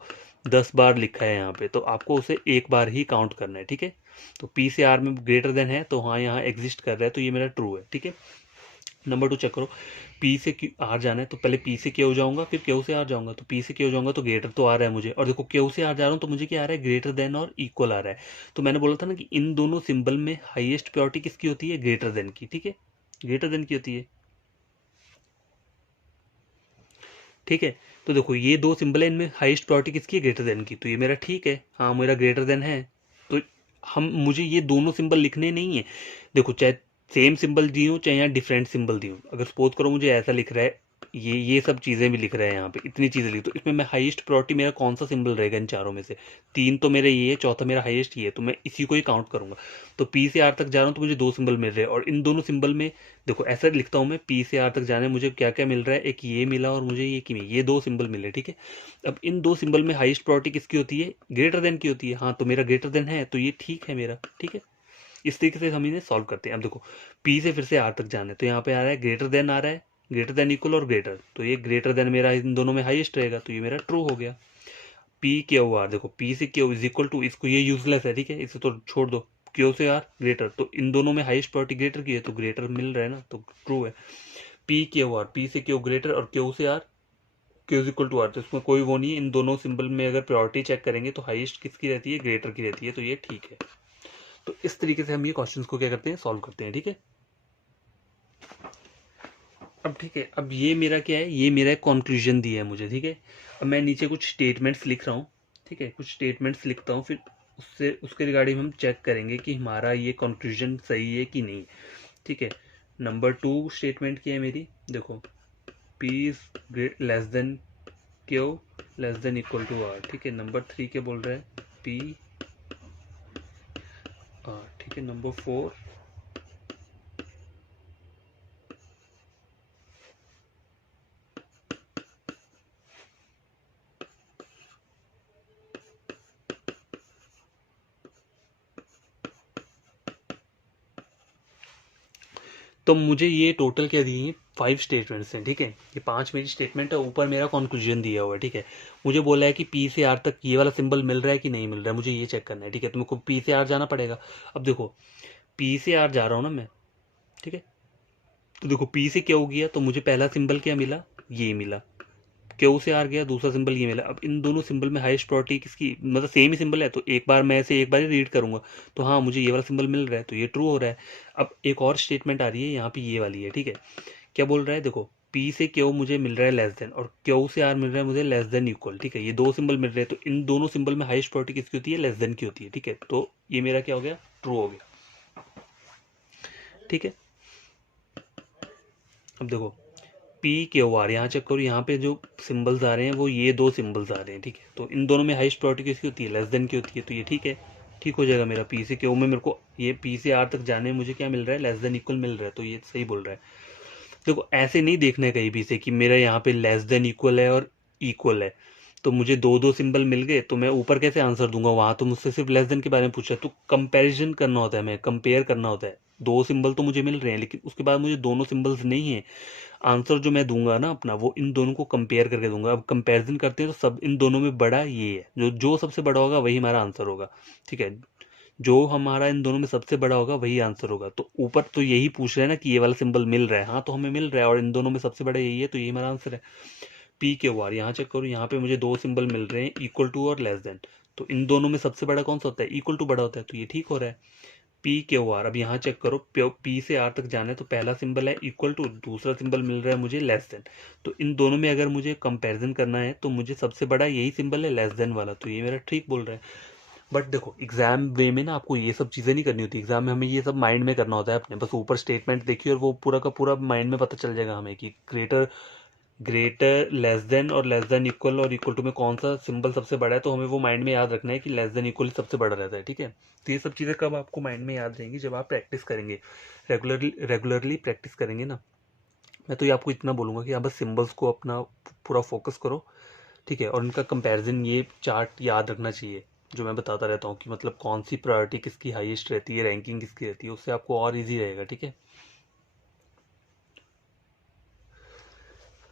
10 बार लिखा है यहाँ पे, तो आपको उसे एक बार ही काउंट करना है, ठीक है। तो पी से आर में ग्रेटर देन है, तो हाँ यहाँ एग्जिस्ट कर रहा है, तो ये मेरा ट्रू है, ठीक है। नंबर 2 चेक करो, पी से क्यू आर जाना है, तो पहले पी से क्यू जाऊंगा, फिर क्यू से आर जाऊंगा। तो पी से क्यू जाऊंगा तो ग्रेटर तो आ रहा है मुझे, और देखो क्यू से आर जा रहा हूँ तो मुझे क्या आ रहा है, ग्रेटर देन और इक्वल आ रहा है। तो मैंने बोला था ना कि इन दोनों सिंबल में हाईएस्ट प्योरिटी किसकी होती है, ग्रेटर देन की, ठीक है, ग्रेटर देन की होती है, ठीक है। तो देखो ये दो सिंबल है, इनमें हाईएस्ट प्योरिटी किसकी है, ग्रेटर देन की, तो ये मेरा ठीक है, हाँ मेरा ग्रेटर देन है। तो हम मुझे ये दोनों सिंबल लिखने नहीं है। देखो चाहे सेम सिंबल दी हो चाहे यहाँ डिफरेंट सिंबल दी हो, अगर सपोज करो मुझे ऐसा लिख रहा है, ये सब चीज़ें भी लिख रहे हैं यहाँ पे, इतनी चीज़ें लिख, तो इसमें मैं हाईएस्ट प्रायोरिटी मेरा कौन सा सिंबल रहेगा इन चारों में से, 3 तो मेरे ये है, चौथा मेरा हाईएस्ट ये है, तो मैं इसी को ही काउंट करूंगा। तो पी से आर तक जा रहा हूँ तो मुझे 2 सिंबल मिल रहे हैं, और इन दोनों सिंबल में देखो ऐसा लिखता हूँ मैं, पी से आर तक जाने मुझे क्या क्या मिल रहा है, एक ये मिला और मुझे ये 2 सिंबल मिले, ठीक है। अब इन 2 सिंबल में हाईएस्ट प्रायोरिटी किसकी होती है, ग्रेटर देन की होती है, हाँ तो मेरा ग्रेटर देन है, तो ये ठीक है मेरा, ठीक है। इस तरीके से हम इन्हें सॉल्व करते हैं। अब देखो पी से फिर से आर तक जाना है, तो यहाँ पे आ रहा है ग्रेटर देन आ रहा है, ग्रेटर देन इक्वल और ग्रेटर, तो ये ग्रेटर देन मेरा इन दोनों में हाईएस्ट रहेगा, तो ये मेरा ट्रू हो गया। पी क्यू आर, देखो पी से क्यू इज इक्वल टू, इसको ये यूजलेस है, ठीक है, इसे तो छोड़ दो। क्यू से आर ग्रेटर, तो इन दोनों में हाईएस्ट प्रायोरिटी ग्रेटर की है, तो ग्रेटर मिल रहा है ना, तो ट्रू है। पी क्यू आर, पी से क्यू ग्रेटर और क्यू से R Q is equal to R, तो इसमें कोई वो नहीं है, इन दोनों सिंबल में अगर प्रायोरिटी चेक करेंगे तो हाईएस्ट किसकी रहती है, ग्रेटर की रहती है, तो ये ठीक है। तो इस तरीके से हम ये क्वेश्चंस को क्या करते हैं, सॉल्व करते हैं, ठीक है। अब ठीक है, अब ये मेरा क्या है, ये मेरा कंक्लूजन दिया है मुझे, ठीक है। अब मैं नीचे कुछ स्टेटमेंट्स लिख रहा हूँ, ठीक है, कुछ स्टेटमेंट्स लिखता हूँ, फिर उससे उसके रिगार्डिंग हम चेक करेंगे कि हमारा ये कंक्लूजन सही है कि नहीं, ठीक है। नंबर 2 स्टेटमेंट क्या है मेरी, देखो P is less than Q less than equal to R, ठीक है। नंबर 3 क्या बोल रहा है, पी आर, ठीक है। नंबर 4 तो मुझे ये टोटल क्या दिए हैं, 5 स्टेटमेंट्स हैं, ठीक है। ये 5 मेरी स्टेटमेंट है, ऊपर मेरा कंक्लूजन दिया हुआ है, ठीक है। मुझे बोला है कि पी से आर तक ये वाला सिंबल मिल रहा है कि नहीं मिल रहा है, मुझे ये चेक करना है, ठीक है। तो मेरे को पी से आर जाना पड़ेगा। अब देखो पी से आर जा रहा हूँ ना मैं, ठीक है। तो देखो पी से क्या हो गया, तो मुझे पहला सिंबल क्या मिला, ये मिला। क्यू से आर गया, दूसरा सिंबल ये मिला। अब इन दोनों सिंबल में हाईएस्ट प्रायोरिटी किसकी, मतलब सेम ही सिंबल है, तो एक बार मैं इसे एक बार ही रीड करूंगा, तो हाँ मुझे ये वाला सिंबल मिल रहा है, तो ये ट्रू हो रहा है। अब एक और स्टेटमेंट आ रही है यहाँ पे, ये वाली है, ठीक है। क्या बोल रहा है, देखो पी से क्यू मुझे मिल रहा है लेस देन, और क्यू से आर मिल रहा है मुझे लेस देन इक्वल, ठीक है। ये दो सिंबल मिल रहे हैं, तो इन दोनों सिंबल में हाईएस्ट प्रायोरिटी किसकी होती है? लेस देन की होती है, ठीक है। तो ये मेरा क्या हो गया? ट्रू हो गया, ठीक है। अब देखो पी क्यू आर, यहाँ चेक करो, यहाँ पे जो सिंबल्स आ रहे हैं वो ये दो सिंबल्स आ रहे हैं, ठीक है। तो इन दोनों में हाईएस्ट प्रायोरिटी किसकी होती है? लेस देन की होती है। तो ये ठीक है, ठीक हो जाएगा मेरा। पी से क्यू में मेरे को ये पी से आर तक जाने में मुझे क्या मिल रहा है? लेस देन इक्वल मिल रहा है, तो ये सही बोल रहा है। देखो ऐसे नहीं देखना है कहीं भी से कि मेरा यहाँ पे लेस देन इक्वल है और इक्वल है, तो मुझे दो दो सिंबल मिल गए तो मैं ऊपर कैसे आंसर दूंगा? वहां तो मुझसे सिर्फ लेस देन के बारे में पूछा, तो कंपैरिजन करना होता है, मैं कंपेयर करना होता है। दो सिंबल तो मुझे मिल रहे हैं, लेकिन उसके बाद मुझे दोनों सिंबल्स नहीं है। आंसर जो मैं दूंगा ना अपना, वो इन दोनों को कंपेयर करके दूंगा। अब कंपैरिजन करते हैं तो सब इन दोनों में बड़ा ये है, जो जो सबसे बड़ा होगा वही हमारा आंसर होगा, ठीक है। जो हमारा इन दोनों में सबसे बड़ा होगा वही आंसर होगा। तो ऊपर तो यही पूछ रहे हैं ना कि ये वाला सिंबल मिल रहा है, हाँ तो हमें मिल रहा है, और इन दोनों में सबसे बड़ा यही है, तो यही हमारा आंसर है। पी क्यू आर, यहाँ चेक करो, यहाँ पे मुझे दो सिंबल मिल रहे हैं, इक्वल टू और लेस देन। तो इन दोनों में सबसे बड़ा कौन सा होता है? इक्वल टू बड़ा होता है, तो ये ठीक हो रहा है। पी क्यू आर, अब यहाँ चेक करो, पी से आर तक जाना है, तो पहला सिंबल है इक्वल टू, दूसरा सिंबल मिल रहा है मुझे लेस देन। तो इन दोनों में अगर मुझे कंपैरिजन करना है तो मुझे सबसे बड़ा यही सिंबल है, लेस देन वाला, तो ये मेरा ठीक बोल रहा है। बट देखो एग्जाम वे में ना आपको ये सब चीज़ें नहीं करनी होती। एग्जाम में हमें ये सब माइंड में करना होता है अपने, बस ऊपर स्टेटमेंट देखिए और वो पूरा का पूरा माइंड में पता चल जाएगा हमें कि ग्रेटर ग्रेटर लेस देन और लेस देन इक्वल और इक्वल टू में कौन सा सिंबल सबसे बड़ा है। तो हमें वो माइंड में याद रखना है कि लेस देन इक्वल सबसे बड़ा रहता है, ठीक है। तो ये सब चीज़ें कब आपको माइंड में याद रहेंगी? जब आप प्रैक्टिस करेंगे, रेगुलरली प्रैक्टिस करेंगे ना। मैं तो ये आपको इतना बोलूँगा कि आप बस सिंबल्स को अपना पूरा फोकस करो, ठीक है। और इनका कंपैरिजन, ये चार्ट याद रखना चाहिए जो मैं बताता रहता हूँ कि मतलब कौन सी प्रायोरिटी किसकी हाईएस्ट रहती है, रैंकिंग किसकी रहती है, उससे आपको और इजी रहेगा, ठीक है।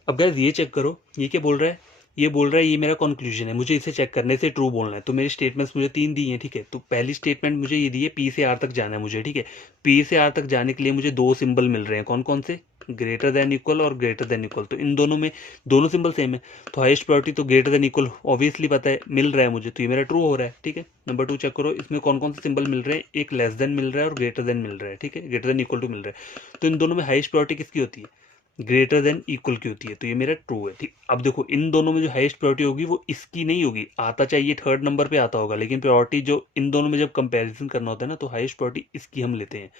अब गाइस ये चेक करो, ये क्या बोल रहा है? ये बोल रहा है ये मेरा कंक्लूजन है, मुझे इसे चेक करने से ट्रू बोलना है। तो मेरी स्टेटमेंट्स मुझे तीन दी हैं, ठीक है। तो पहली स्टेटमेंट मुझे ये दी है, पी से आर तक जाना है मुझे, ठीक है। पी से आर तक जाने के लिए मुझे दो सिंबल मिल रहे हैं, कौन कौन से? ग्रेटर देन इक्वल और ग्रेटर देन इक्वल। तो इन दोनों में दोनों सिंबल सेम है, तो हाईएस्ट प्रायोरिटी तो ग्रेटर देन इक्वल ऑब्वियसली पता है, मिल रहा है मुझे, तो ये मेरा ट्रू हो रहा है, ठीक है। नंबर टू चेक करो, इसमें कौन कौन से सिंबल मिल रहे हैं? एक लेस देन मिल रहा है और ग्रेटर देन मिल रहा है, ठीक है। ग्रेटर देन इक्वल टू मिल रहा है, तो इन दोनों में हाईएस्ट प्रायोरिटी किसकी होती है? ग्रेटर देन इक्वल की होती है, तो ये मेरा ट्रू है, ठीक। अब देखो इन दोनों में जो हाईएस्ट प्रायोरिटी होगी वो इसकी नहीं होगी, आता चाहिए थर्ड नंबर पे आता होगा, लेकिन प्रायोरिटी जो इन दोनों में जब कंपैरिजन करना होता है ना, तो हाईएस्ट प्रायोरिटी इसकी हम लेते हैं,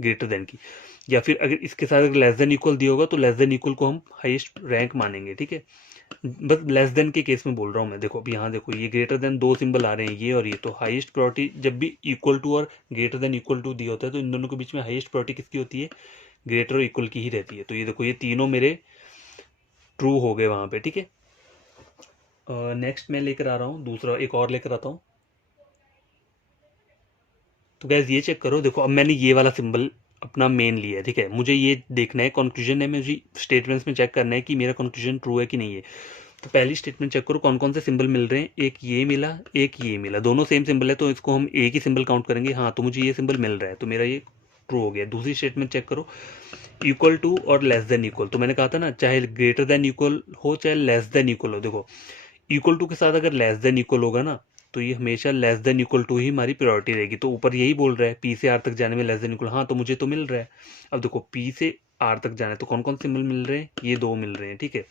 ग्रेटर देन की। या फिर अगर इसके साथ अगर लेस देन इक्वल दिया होगा तो लेस देन इक्वल को हम हाईएस्ट रैंक मानेंगे, ठीक है। बस लेस देन के केस में बोल रहा हूँ मैं। देखो अब यहाँ देखो, ये ग्रेटर देन दो सिंबल आ रहे हैं, ये और ये, तो हाईएस्ट प्रायोरिटी जब भी इक्वल टू और ग्रेटर देन इक्वल टू दिया होता है तो इन दोनों के बीच में हाईएस्ट प्रायोरिटी किसकी होती है? ग्रेटर और इक्वल की ही रहती है। तो ये देखो, ये तीनों मेरे ट्रू हो गए वहां पे, ठीक है। नेक्स्ट मैं लेकर आ रहा हूँ दूसरा, एक और लेकर आता हूँ। तो गैस ये चेक करो, देखो अब मैंने ये वाला सिंबल अपना मेन लिया है, ठीक है। मुझे ये देखना है, कंक्लूजन है, मुझे स्टेटमेंट्स में चेक करना है कि मेरा कंक्लूजन ट्रू है कि नहीं है। तो पहली स्टेटमेंट चेक करो, कौन कौन से सिंबल मिल रहे हैं? एक ये मिला, एक ये मिला, दोनों सेम सिंबल है तो इसको हम एक ही सिंबल काउंट करेंगे, हाँ तो मुझे ये सिंबल मिल रहा है, तो मेरा ये ट्रू हो गया। दूसरी स्टेटमेंट चेक करो, इक्वल टू और लेस देन इक्वल। तो मैंने कहा था ना, चाहे ग्रेटर देन इक्वल हो चाहे लेस देन इक्वल हो, देखो इक्वल टू के साथ अगर लेस देन इक्वल होगा ना, तो ये हमेशा लेस देन इक्वल टू ही हमारी प्रायोरिटी रहेगी। तो ऊपर यही बोल रहा है, पी से आर तक जाने में लेस देन इक्वल, हाँ तो मुझे तो मिल रहा है। अब देखो पी से आर तक जाना है तो कौन कौन से मिल रहे हैं? ये दो मिल रहे हैं, ठीक है।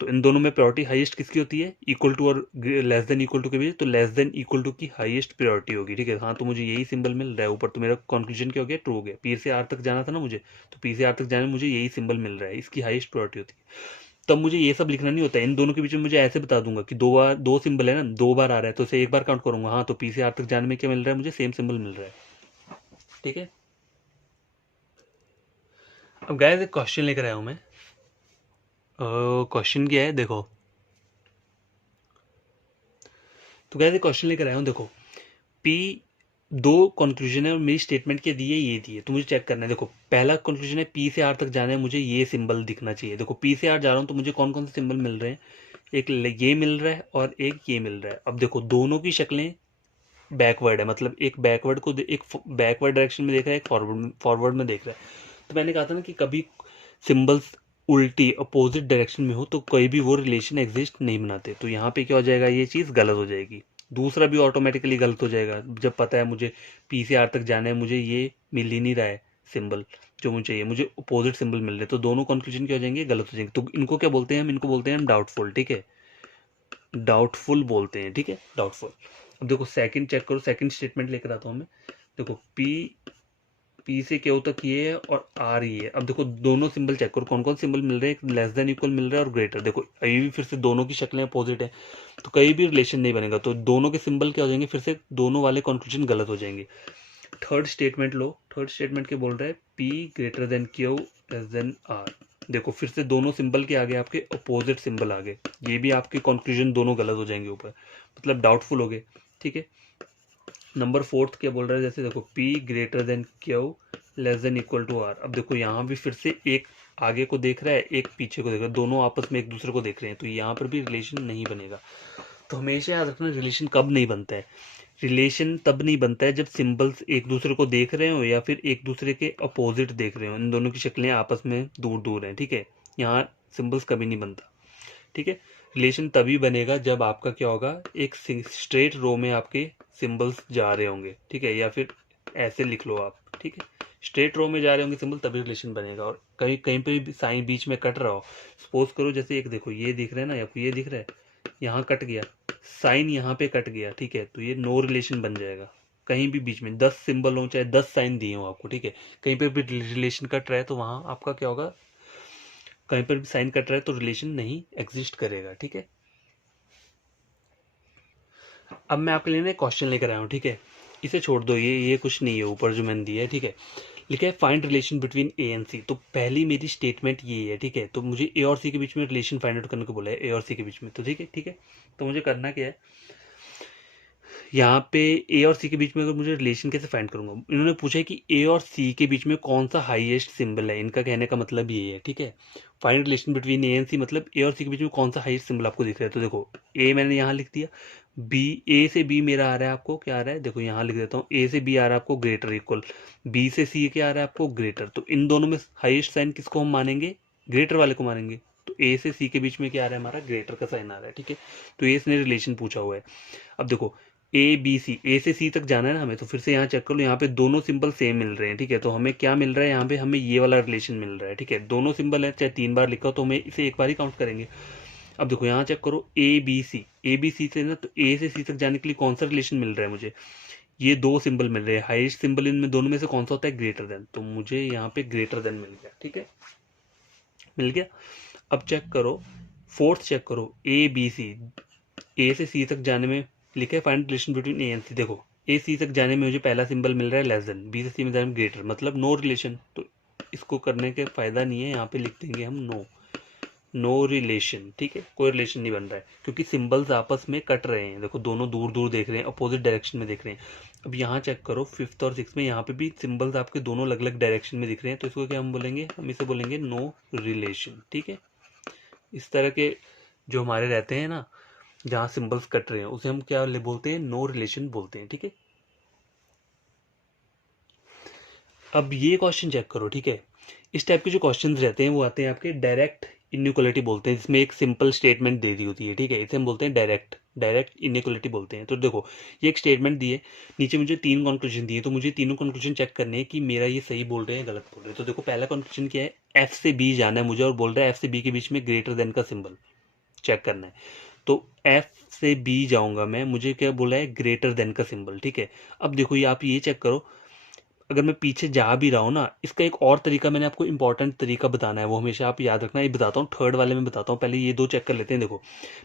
तो इन दोनों में प्रायोरिटी हाईएस्ट किसकी होती है? इक्वल टू और लेस देन इक्वल टू के बीच, तो लेस देन इक्वल टू की हाईएस्ट प्रायोरिटी होगी, ठीक है। हाँ तो मुझे यही सिंबल मिल रहा है ऊपर, तो मेरा कंक्लूजन क्या हो गया? ट्रू हो गया। पी से आर तक जाना था ना मुझे, तो पी से आर तक जाने में मुझे यही सिंबल मिल रहा है, इसकी हाईएस्ट प्रायोरिटी होती है। तब मुझे ये सब लिखना नहीं होता है, इन दोनों के बीच में मुझे ऐसे बता दूंगा कि दो बार दो सिंबल है ना, दो बार आ रहा है तो उसे एक बार काउंट करूंगा, हाँ तो पी से आर तक जाने में क्या मिल रहा है? मुझे सेम सिंबल मिल रहा है, ठीक है। अब गाइस एक क्वेश्चन लेकर आया हूं मैं। क्वेश्चन क्या है देखो, तो गाइस एक क्वेश्चन लेकर आया हूं, देखो पी दो कंक्लूजन है और मेरी स्टेटमेंट के दिए ये दिए, तो मुझे चेक करना है। देखो पहला कंक्लूजन है, पी से आर तक जाना है, मुझे ये सिंबल दिखना चाहिए। देखो पी से आर जा रहा हूँ तो मुझे कौन कौन से सिंबल मिल रहे हैं? एक ये मिल रहा है और एक ये मिल रहा है। अब देखो दोनों की शक्लें बैकवर्ड है, मतलब एक बैकवर्ड को एक बैकवर्ड डायरेक्शन में देख रहा है, एक फॉरवर्ड में देख रहा है। तो मैंने कहा था ना कि कभी सिंबल्स उल्टी अपोजिट डायरेक्शन में हो तो कोई भी वो रिलेशन एग्जिस्ट नहीं बनाते। तो यहाँ पे क्या हो जाएगा? ये चीज़ गलत हो जाएगी। दूसरा भी ऑटोमेटिकली गलत हो जाएगा, जब पता है मुझे पी से आर तक जाना है, मुझे ये मिल ही नहीं रहा है सिंबल जो मुझे चाहिए, मुझे अपोजिट सिंबल मिल रहे हैं, तो दोनों कंक्लूजन क्या हो जाएंगे, गलत हो जाएंगे। तो इनको क्या बोलते हैं हम, इनको बोलते हैं हम डाउटफुल, ठीक है, डाउटफुल बोलते हैं, ठीक है, डाउटफुल। अब देखो सेकंड चेक करो, सेकंड स्टेटमेंट लेकर आता हूँ मैं। देखो पी से क्यू तक ये है और आर ये है। अब देखो दोनों सिंबल चेक करो, कौन कौन सिंबल मिल रहे हैं, लेस देन इक्वल मिल रहा है और ग्रेटर। देखो अभी भी फिर से दोनों की शक्लें अपोजिट है, तो कहीं भी रिलेशन नहीं बनेगा, तो दोनों के सिंबल क्या हो जाएंगे, फिर से दोनों वाले कंक्लूजन गलत हो जाएंगे। थर्ड स्टेटमेंट लो, थर्ड स्टेटमेंट क्या बोल रहा है, P greater than Q less than R. देखो फिर से दोनों सिंबल के आगे आपके अपोजिट सिंबल आ गए, ये भी आपके कंक्लूजन दोनों गलत हो जाएंगे ऊपर, मतलब डाउटफुल हो गए, ठीक है। नंबर फोर्थ क्या बोल रहा है, जैसे देखो P greater than Q less than equal to R. अब देखो यहाँ भी फिर से एक आगे को देख रहा है, एक पीछे को देख रहा है, दोनों आपस में एक दूसरे को देख रहे हैं, तो यहाँ पर भी रिलेशन नहीं बनेगा। तो हमेशा याद रखना रिलेशन कब नहीं बनता है, रिलेशन तब नहीं बनता है जब सिंबल्स एक दूसरे को देख रहे हो या फिर एक दूसरे के अपोजिट देख रहे हो, इन दोनों की शक्लें आपस में दूर दूर हैं, ठीक है, यहाँ सिंबल्स कभी नहीं बनता, ठीक है। रिलेशन तभी बनेगा जब आपका क्या होगा, एक स्ट्रेट रो में आपके सिंबल्स जा रहे होंगे, ठीक है, या फिर ऐसे लिख लो आप, ठीक है, स्ट्रेट रो में जा रहे होंगे सिंबल, तभी रिलेशन बनेगा। और कहीं कहीं पे भी साइन बीच में कट रहा हो, सपोज करो जैसे एक देखो ये दिख रहा है ना, आपको ये दिख रहा है, यहाँ कट गया साइन, यहाँ पे कट गया, ठीक है, तो ये नो रिलेशन बन जाएगा। कहीं भी बीच में 10 सिंबल हो, चाहे 10 साइन दिए हो आपको, ठीक है, कहीं पे भी रिलेशन कट रहा है तो वहां आपका क्या होगा, कहीं पर भी साइन कट रहा है तो रिलेशन नहीं एग्जिस्ट करेगा, ठीक है। अब मैं आपके लिए ना क्वेश्चन लेकर आया हूँ, ठीक है, इसे छोड़ दो, ये कुछ नहीं है ऊपर जो मैंने दिया है, ठीक है। लिखा है find relation between A and C. तो पहली मेरी स्टेटमेंट ये है, ठीक है, तो मुझे ए और सी के बीच में रिलेशन फाइंड आउट करने को बोला है, ए और सी के बीच में, तो ठीक है, ठीक है। तो मुझे करना क्या है, यहाँ पे ए और सी के बीच में अगर मुझे रिलेशन कैसे फाइंड करूंगा, इन्होंने पूछा है कि ए और सी के बीच में कौन सा हाईएस्ट सिंबल है, इनका कहने का मतलब ये है, ठीक है। Find relation between A and C मतलब ए और सी के बीच में कौन सा हाईएस्ट सिंबल आपको दिख रहा है। तो देखो ए मैंने यहाँ लिख दिया, बी, ए से बी मेरा आ रहा है आपको क्या आ रहा है, देखो यहाँ लिख देता हूँ, ए से बी आ रहा है आपको ग्रेटर इक्वल, बी से सी क्या आ रहा है आपको ग्रेटर। तो इन दोनों में हाईएस्ट साइन किसको हम मानेंगे, ग्रेटर वाले को मानेंगे। तो ए से सी के बीच में क्या आ रहा है, हमारा ग्रेटर का साइन आ रहा है, ठीक है। तो ये इसने रिलेशन पूछा हुआ है। अब देखो ए बी सी, ए से सी तक जाना है ना हमें, तो फिर से यहाँ चेक कर लो, यहाँ पे दोनों सिंबल सेम मिल रहे हैं, ठीक है, तो हमें क्या मिल रहा है, यहाँ पे हमें ये वाला रिलेशन मिल रहा है, ठीक है। दोनों सिंबल है, चाहे 3 बार लिखा हो तो हमें इसे एक बार ही काउंट करेंगे। अब देखो यहाँ चेक करो ए बी सी से ना, तो ए से सी तक जाने के लिए कौन सा रिलेशन मिल रहा है मुझे, ये दो सिंबल मिल रहे हैं, हाईएस्ट सिंबल इनमें दोनों में से कौन सा होता है, ग्रेटर देन, तो मुझे यहाँ पे ग्रेटर देन मिल गया, ठीक है, मिल गया। अब चेक करो फोर्थ, चेक करो ए बी सी, ए से सी तक जाने में लिखा है find relation between A and C. देखो ए सी तक जाने में मुझे पहला सिंबल मिल रहा है लेस देन, बी से सी में जाने में ग्रेटर, मतलब नो रिलेशन। तो इसको करने के फायदा नहीं है, यहाँ पे लिख देंगे हम नो रिलेशन, ठीक है, कोई रिलेशन नहीं बन रहा है क्योंकि सिंबल्स आपस में कट रहे हैं। देखो दोनों दूर दूर देख रहे हैं, अपोजिट डायरेक्शन में देख रहे हैं। अब यहाँ चेक करो फिफ्थ और सिक्स में, यहाँ पे भी सिंबल्स आपके दोनों अलग अलग डायरेक्शन में दिख रहे हैं, तो इसको क्या हम बोलेंगे, हम इसे बोलेंगे नो रिलेशन, ठीक है। इस तरह के जो हमारे रहते हैं ना, जहाँ सिंबल्स कट रहे हैं, उसे हम क्या बोलते हैं, नो रिलेशन बोलते हैं, ठीक है। अब ये क्वेश्चन चेक करो, ठीक है, इस टाइप के जो क्वेश्चंस रहते हैं वो आते हैं आपके डायरेक्ट इनइक्वालिटी बोलते हैं, जिसमें एक सिंपल स्टेटमेंट दे दी होती है, ठीक है, इसे हम बोलते हैं डायरेक्ट इनइक्वालिटी बोलते हैं। तो देखो ये एक स्टेटमेंट दी है, नीचे मुझे 3 कंक्लूजन दिए, तो मुझे तीनों कंक्लूजन चेक करने हैं कि मेरा ये सही बोल रहे हैं गलत बोल रहे हैं। तो देखो पहला कंक्लूजन क्या है, एफ से बी जाना है मुझे और बोल रहा है एफ से बी के बीच में ग्रेटर देन का सिंबल चेक करना है। तो एफ से बी जाऊंगा मैं, मुझे क्या बोला है, ग्रेटर देन का सिंबल, ठीक है। अब देखो ये आप ये चेक करो, अगर मैं पीछे जा भी रहा हूँ ना, इसका एक और तरीका मैंने आपको इंपॉर्टेंट तरीका बताना है, वो हमेशा आप याद रखना, ये बताता हूँ थर्ड वाले में बताता हूँ, पहले ये दो चेक कर लेते हैं। देखो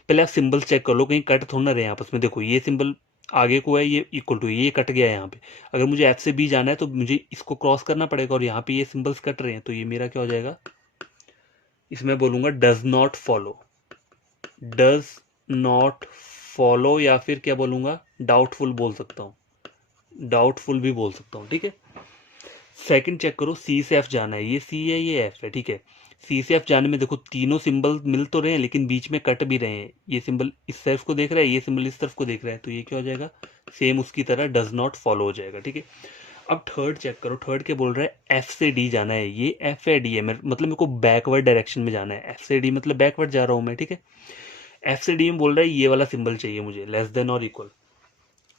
पहले आप सिंबल्स चेक कर लो, कहीं कट थोड़ा ना रहे आपस में। देखो ये सिंबल आगे को है, ये इक्वल टू, ये कट गया है यहाँ पे। अगर मुझे एफ से बी जाना है तो मुझे इसको क्रॉस करना पड़ेगा, और यहाँ पे ये सिंबल्स कट रहे हैं, तो ये मेरा क्या हो जाएगा, इसमें बोलूंगा डज नॉट फॉलो, या फिर क्या बोलूंगा, डाउटफुल बोल सकता हूँ, डाउटफुल भी बोल सकता हूँ, ठीक है। सेकंड चेक करो, सी से एफ जाना है, ये सी है ये एफ है, ठीक है। सी से एफ जाने में देखो तीनों सिंबल मिल तो रहे हैं लेकिन बीच में कट भी रहे हैं, ये सिंबल इस तरफ को देख रहा है, ये सिंबल इस तरफ को देख रहा है, तो ये क्या हो जाएगा, सेम उसकी तरह डज नॉट फॉलो हो जाएगा, ठीक है। अब थर्ड चेक करो, थर्ड क्या बोल रहा है, एफ से डी जाना है, ये एफ है डी है, मतलब मेरे को बैकवर्ड डायरेक्शन में जाना है, एफ से डी मतलब बैकवर्ड जा रहा हूँ मैं, ठीक है। एफ से डी में बोल रहा है ये वाला सिंबल चाहिए मुझे, लेस देन और इक्वल।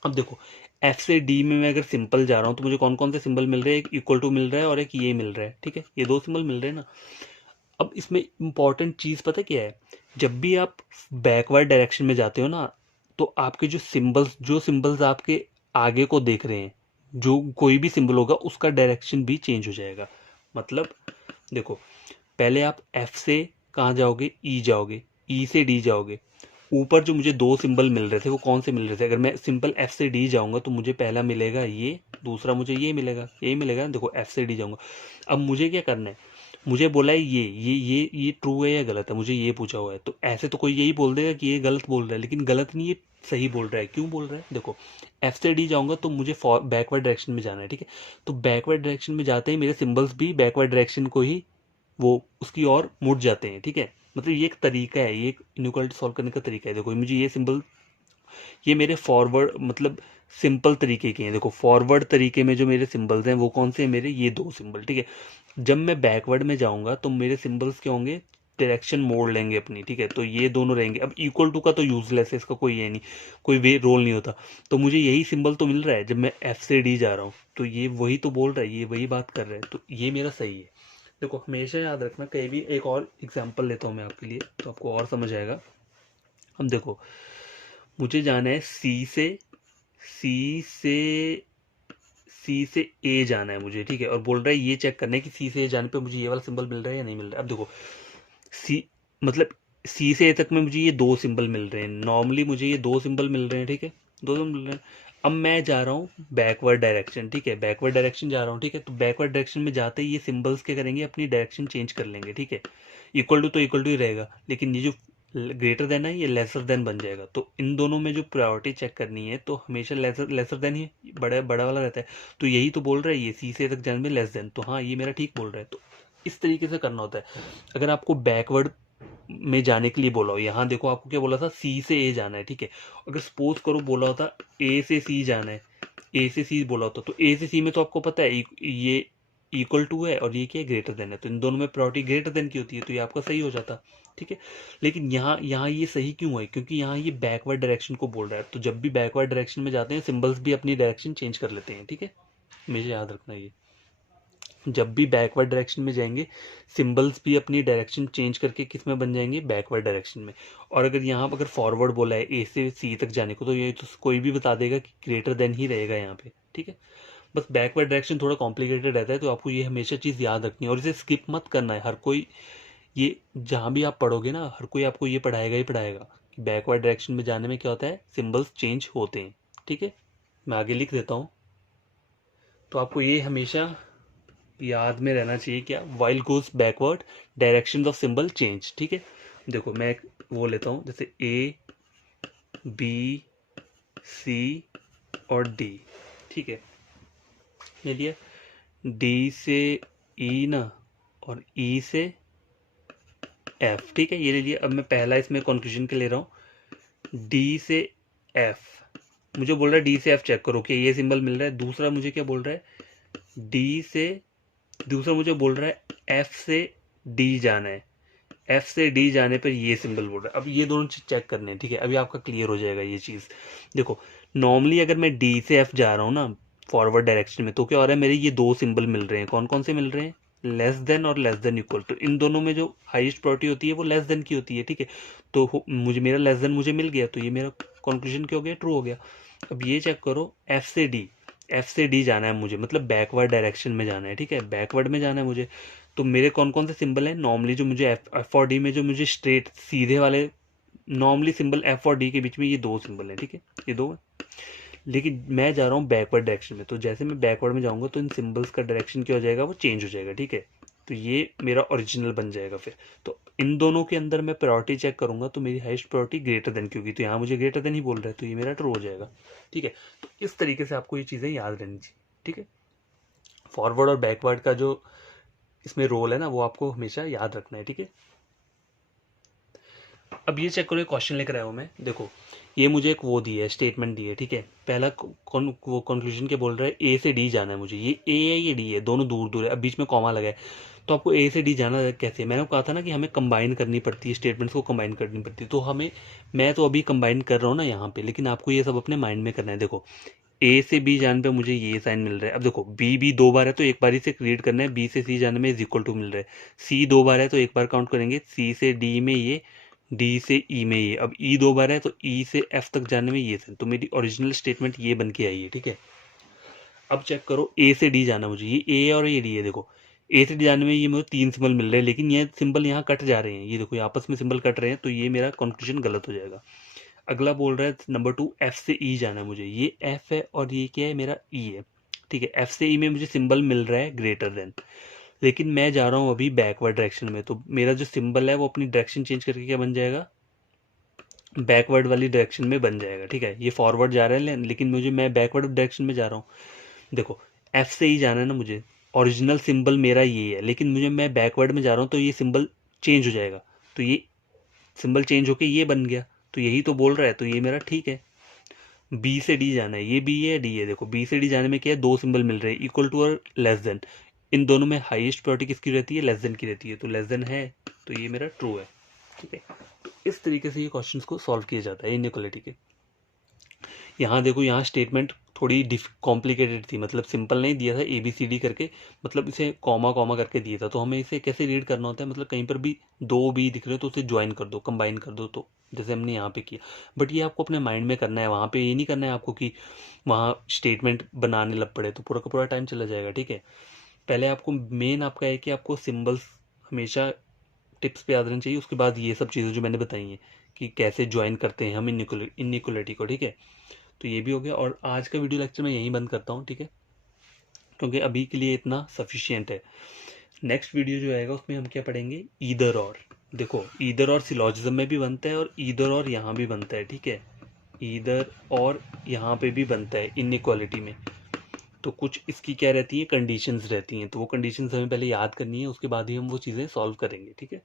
अब देखो एफ से डी में मैं अगर सिंपल जा रहा हूँ तो मुझे कौन कौन से सिंबल मिल रहे हैं, एक इक्वल टू मिल रहा है और एक ये मिल रहा है, ठीक है, ये दो सिंबल मिल रहे हैं ना। अब इसमें इंपॉर्टेंट चीज़ पता क्या है, जब भी आप बैकवर्ड डायरेक्शन में जाते हो ना, तो आपके जो सिंबल्स आपके आगे को देख रहे हैं, जो कोई भी सिंबल होगा उसका डायरेक्शन भी चेंज हो जाएगा। मतलब देखो, पहले आप एफ से कहाँ जाओगे, ई जाओगे, ई से डी जाओगे। ऊपर जो मुझे दो सिंबल मिल रहे थे वो कौन से मिल रहे थे, अगर मैं सिंपल एफ से डी जाऊंगा तो मुझे पहला मिलेगा ये, दूसरा मुझे ये मिलेगा, यही मिलेगा ना। देखो एफ से डी जाऊंगा, अब मुझे क्या करना है, मुझे बोला है ये ट्रू है या गलत है, मुझे ये पूछा हुआ है। तो ऐसे तो कोई यही बोल देगा कि ये गलत बोल रहा है, लेकिन गलत नहीं, ये सही बोल रहा है। क्यों बोल रहा है, देखो एफ से डी जाऊंगा तो मुझे बैकवर्ड डायरेक्शन में जाना है, ठीक है। तो बैकवर्ड डायरेक्शन में जाते ही मेरे सिंबल्स भी बैकवर्ड डायरेक्शन को ही वो उसकी ओर मुड़ जाते हैं, ठीक है। मतलब ये एक तरीका है, ये एक इनइक्वालिटी सॉल्व करने का तरीका है। देखो मुझे ये सिंबल, ये मेरे फॉरवर्ड मतलब सिंपल तरीके के हैं। देखो फॉरवर्ड तरीके में जो मेरे सिंबल्स हैं वो कौन से हैं, मेरे ये दो सिंबल, ठीक है। जब मैं बैकवर्ड में जाऊंगा तो मेरे सिंबल्स क्या होंगे, डायरेक्शन मोड़ लेंगे अपनी, ठीक है। तो ये दोनों रहेंगे। अब इक्वल टू का तो यूजलेस है, इसका कोई ये नहीं, कोई वे रोल नहीं होता। तो मुझे यही सिंबल तो मिल रहा है जब मैं एफ से डी जा रहा हूँ, तो ये वही तो बोल रहा है, ये वही बात कर रहा है, तो ये मेरा सही है। देखो हमेशा याद रखना, कहीं भी एक और एग्जांपल लेता हूँ मैं आपके लिए तो आपको और समझ आएगा। अब देखो मुझे जाना है सी से सी से ए जाना है मुझे, ठीक है। और बोल रहा है ये चेक करना है कि सी से ए जाने पे मुझे ये वाला सिंबल मिल रहा है या नहीं मिल रहा है। अब देखो सी मतलब सी से ए तक में मुझे ये दो सिंबल मिल रहे हैं, नॉर्मली मुझे ये दो सिंबल मिल रहे हैं, ठीक है, दो सिंबल मिल रहे हैं। अब मैं जा रहा हूँ बैकवर्ड डायरेक्शन, ठीक है, बैकवर्ड डायरेक्शन जा रहा हूँ, ठीक है। तो बैकवर्ड डायरेक्शन में जाते ही ये सिंबल्स क्या करेंगे, अपनी डायरेक्शन चेंज कर लेंगे, ठीक है। इक्वल टू तो इक्वल टू ही रहेगा, लेकिन ये जो ग्रेटर देन है ये लेसर देन बन जाएगा। तो इन दोनों में जो प्रायोरिटी चेक करनी है तो हमेशा लेसर लेसर देन ही बड़ा बड़ा वाला रहता है। तो यही तो बोल रहा है ये सी से तक जाने में लेस देन, तो हाँ ये मेरा ठीक बोल रहा है। तो इस तरीके से करना होता है। अगर आपको बैकवर्ड में जाने के लिए बोला हो, यहाँ देखो आपको क्या बोला था, सी से ए जाना है, ठीक है। अगर सपोज करो बोला होता ए से सी जाना है, ए से सी बोला होता, तो ए से सी में तो आपको पता है ये इक्वल टू है और ये क्या है, ग्रेटर देन है। तो इन दोनों में प्रायोरिटी ग्रेटर देन की होती है, तो ये आपका सही हो जाता, ठीक है। लेकिन यहाँ यहाँ ये सही क्यों है, क्योंकि यहाँ ये बैकवर्ड डायरेक्शन को बोल रहा है। तो जब भी बैकवर्ड डायरेक्शन में जाते हैं सिंबल्स भी अपनी डायरेक्शन चेंज कर लेते हैं, ठीक है, हमेशा याद रखना ये। जब भी बैकवर्ड डायरेक्शन में जाएंगे सिंबल्स भी अपनी डायरेक्शन चेंज करके किस में बन जाएंगे, बैकवर्ड डायरेक्शन में। और अगर यहाँ पर अगर फॉरवर्ड बोला है ए से सी तक जाने को, तो ये तो कोई भी बता देगा कि ग्रेटर देन ही रहेगा यहाँ पे, ठीक है। बस बैकवर्ड डायरेक्शन थोड़ा कॉम्प्लिकेटेड रहता है, तो आपको ये हमेशा चीज़ याद रखनी है और इसे स्किप मत करना है। हर कोई ये जहाँ भी आप पढ़ोगे ना, हर कोई आपको ये पढ़ाएगा ही पढ़ाएगा कि बैकवर्ड डायरेक्शन में जाने में क्या होता है, सिंबल्स चेंज होते हैं, ठीक है। मैं आगे लिख देता हूँ, तो आपको ये हमेशा याद में रहना चाहिए क्या, while goes backward direction of symbol change, ठीक है। देखो मैं एक वो लेता हूँ, जैसे ए बी सी और डी, ठीक है, ले लिया। डी से ई ना, और ई से एफ, ठीक है, ये ले लिया। अब मैं पहला इसमें कंक्लूजन के ले रहा हूँ, डी से एफ। मुझे बोल रहा है डी से एफ चेक करो कि ये सिंबल मिल रहा है। दूसरा मुझे क्या बोल रहा है, डी से, दूसरा मुझे बोल रहा है एफ से डी जाना है, एफ से डी जाने पर ये सिंबल बोल रहा है। अब ये दोनों चीज चेक करने हैं, ठीक है, अभी आपका क्लियर हो जाएगा ये चीज। देखो नॉर्मली अगर मैं डी से एफ जा रहा हूँ ना फॉरवर्ड डायरेक्शन में, तो क्या हो रहा है, मेरे ये दो सिंबल मिल रहे हैं। कौन कौन से मिल रहे हैं, लेस देन और लेस देन इक्वल। तो इन दोनों में जो हाईएस्ट प्रायोरिटी होती है वो लेस देन की होती है, ठीक है। तो मुझे मेरा लेस देन मुझे मिल गया, तो ये मेरा कंक्लूजन क्या हो गया, ट्रू हो गया। अब ये चेक करो एफ से डी, एफ से डी जाना है मुझे, मतलब बैकवर्ड डायरेक्शन में जाना है, ठीक है, बैकवर्ड में जाना है मुझे। तो मेरे कौन कौन से सिंबल हैं, नॉर्मली जो मुझे एफ और डी में जो मुझे स्ट्रेट सीधे वाले नॉर्मली सिंबल एफ और डी के बीच में ये दो सिंबल हैं, ठीक है, ये दो है। लेकिन मैं जा रहा हूँ बैकवर्ड डायरेक्शन में, तो जैसे मैं बैकवर्ड में जाऊंगा तो इन सिंबल्स का डायरेक्शन क्या हो जाएगा, वो चेंज हो जाएगा, ठीक है। तो ये मेरा ओरिजिनल बन जाएगा फिर। तो इन दोनों के अंदर मैं प्रायोरिटी चेक करूंगा तो मेरी हाईएस्ट प्रायोरिटी ग्रेटर देन की होगी, तो यहाँ मुझे ग्रेटर देन ही बोल रहा है, तो ये मेरा ट्रू हो जाएगा, ठीक है। तो इस तरीके से आपको ये चीज़ें याद रहनी चाहिए, ठीक है। फॉरवर्ड और बैकवर्ड का जो इसमें रोल है ना वो आपको हमेशा याद रखना है, ठीक है। अब ये चेक करो, क्वेश्चन लेकर आया हूँ मैं। देखो ये मुझे एक वो दी है, स्टेटमेंट दी है, ठीक है। पहला वो कंक्लूजन के बोल रहा है ए से डी जाना है मुझे, ये ए है ये डी है, दोनों दूर दूर है, अब बीच में कॉमा लगा है। तो आपको ए से डी जाना कैसे, मैंने कहा था ना कि हमें कंबाइन करनी पड़ती है, स्टेटमेंट्स को कंबाइन करनी पड़ती है। तो हमें, मैं तो अभी कंबाइन कर रहा हूँ ना यहाँ पे, लेकिन आपको ये सब अपने माइंड में करना है। देखो ए से बी जाने पे मुझे ये साइन मिल रहा है। अब देखो बी भी 2 बार है तो एक बार ही से रीड करना है, बी से सी जाने में इज इक्वल टू मिल रहा है। सी 2 बार है तो एक बार काउंट करेंगे, सी से डी में ये, डी से ई में ये। अब ई 2 बार है तो ई से एफ तक जाने में ये साइन। तो मेरी ओरिजिनल स्टेटमेंट ये बन के आई है, ठीक है। अब चेक करो, ए से डी जाना मुझे, ये ए और ये डी है। देखो ए से डी जाने में ये मुझे 3 सिंबल मिल रहे हैं, लेकिन ये सिंबल यहाँ कट जा रहे हैं, ये देखो ये आपस में सिंबल कट रहे हैं, तो ये मेरा कंक्लूजन गलत हो जाएगा। अगला बोल रहा है नंबर 2, एफ से ई जाना है मुझे, ये एफ है और ये क्या है, मेरा ई है, ठीक है। एफ से ई में मुझे सिंबल मिल रहा है ग्रेटर देन, लेकिन मैं जा रहा हूँ अभी बैकवर्ड डायरेक्शन में, तो मेरा जो सिंबल है वो अपनी डायरेक्शन चेंज करके क्या बन जाएगा, बैकवर्ड वाली डायरेक्शन में बन जाएगा, ठीक है। ये फॉरवर्ड जा रहा है लेकिन मैं बैकवर्ड डायरेक्शन में जा रहा हूँ। देखो एफ से ई जाना है ना मुझे, ओरिजिनल सिंबल मेरा ये है, लेकिन मैं बैकवर्ड में जा रहा हूँ तो ये सिंबल चेंज हो जाएगा, तो ये सिंबल चेंज होके ये बन गया, तो यही तो बोल रहा है, तो ये मेरा ठीक है। बी से डी जाना है, ये बी है डी है। देखो बी से डी जाने में क्या है, 2 सिंबल मिल रहे हैं, इक्वल टू और लेस देन। इन दोनों में हाईएस्ट प्रायोरिटी किसकी रहती है, लेस देन की रहती है, तो लेस देन है, तो ये मेरा ट्रू है, ठीक है। तो इस तरीके से ये क्वेश्चंस को सॉल्व किया जाता है इनइक्वालिटी के। यहाँ देखो, यहाँ स्टेटमेंट थोड़ी कॉम्प्लिकेटेड थी, मतलब सिंपल नहीं दिया था ए बी सी डी करके, मतलब इसे कॉमा कॉमा करके दिया था। तो हमें इसे कैसे रीड करना होता है, मतलब कहीं पर भी 2 बी दिख रहे हो तो उसे ज्वाइन कर दो, कंबाइन कर दो, तो जैसे हमने यहाँ पे किया। बट ये आपको अपने माइंड में करना है, वहाँ पे ये नहीं करना है आपको कि वहाँ स्टेटमेंट बनाने लग पड़े, तो पूरा का पूरा टाइम चला जाएगा, ठीक है। पहले आपको मेन आपका है कि आपको सिम्बल्स हमेशा टिप्स पे याद रहना चाहिए, उसके बाद ये सब चीज़ें जो मैंने बताई हैं कि कैसे ज्वाइन करते हैं हम इनइक्वलिटी को, ठीक है। तो ये भी हो गया, और आज का वीडियो लेक्चर मैं यहीं बंद करता हूँ, ठीक है, क्योंकि अभी के लिए इतना सफिशियंट है। नेक्स्ट वीडियो जो आएगा उसमें हम क्या पढ़ेंगे, ईदर और। देखो ईदर और सिलॉजिज्म में भी बनता है और ईदर और यहाँ भी बनता है, ठीक है। ईदर और यहाँ पे भी बनता है इनइक्वालिटी में। तो कुछ इसकी क्या रहती है, कंडीशंस रहती हैं, तो वो कंडीशंस हमें पहले याद करनी है, उसके बाद ही हम वो चीज़ें सॉल्व करेंगे, ठीक है।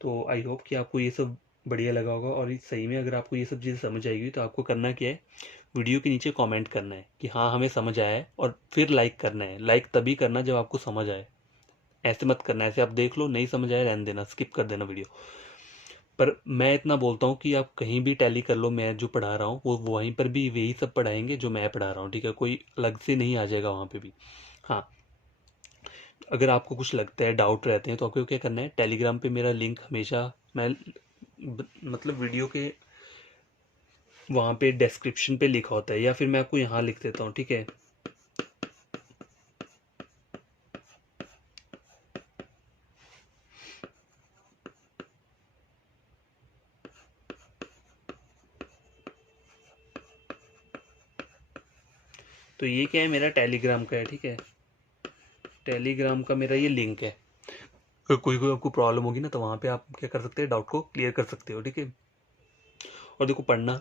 तो आई होप कि आपको ये सब बढ़िया लगा होगा, और सही में अगर आपको ये सब चीज़ें समझ आएगी तो आपको करना क्या है, वीडियो के नीचे कमेंट करना है कि हाँ हमें समझ आया है, और फिर लाइक करना है। लाइक तभी करना जब आपको समझ आए, ऐसे मत करना ऐसे आप देख लो नहीं समझ आया रहने देना, स्किप कर देना वीडियो। पर मैं इतना बोलता हूँ कि आप कहीं भी टैली कर लो, मैं जो पढ़ा रहा हूँ वो वहीं पर भी वही सब पढ़ाएंगे जो मैं पढ़ा रहा हूँ, ठीक है, कोई अलग से नहीं आ जाएगा वहाँ पे भी। हाँ, अगर आपको कुछ लगता है, डाउट रहते हैं, तो आपको क्या करना है, टेलीग्राम पे मेरा लिंक हमेशा मैं मतलब वीडियो के वहाँ पे डिस्क्रिप्शन पे लिखा होता है, या फिर मैं आपको यहाँ लिख देता हूँ, ठीक है। तो ये क्या है, मेरा टेलीग्राम का है, ठीक है, टेलीग्राम का मेरा ये लिंक है। अगर कोई कोई आपको प्रॉब्लम होगी ना, तो वहाँ पे आप क्या कर सकते हैं, डाउट को क्लियर कर सकते हो, ठीक है। और देखो पढ़ना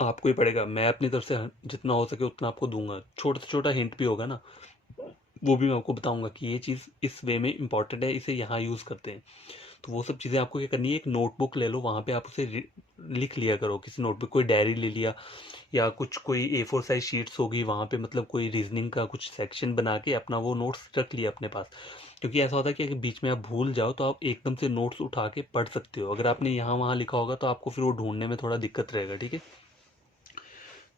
आपको ही पड़ेगा, मैं अपनी तरफ से जितना हो सके उतना आपको दूंगा, छोटा से छोटा हिंट भी होगा ना, वो भी मैं आपको बताऊंगा कि ये चीज़ इस वे में इंपॉर्टेंट है, इसे यहाँ यूज़ करते हैं। तो वो सब चीज़ें आपको क्या करनी है, एक नोटबुक ले लो, वहाँ पे आप उसे लिख लिया करो, किसी नोटबुक, कोई डायरी ले लिया, या कुछ कोई A4 साइज शीट्स होगी, वहाँ पे मतलब कोई रीजनिंग का कुछ सेक्शन बना के अपना वो नोट्स रख लिया अपने पास। क्योंकि ऐसा होता है कि अगर बीच में आप भूल जाओ तो आप एकदम से नोट्स उठा के पढ़ सकते हो, अगर आपने यहाँ वहाँ लिखा होगा तो आपको फिर वो ढूंढने में थोड़ा दिक्कत रहेगा, ठीक है।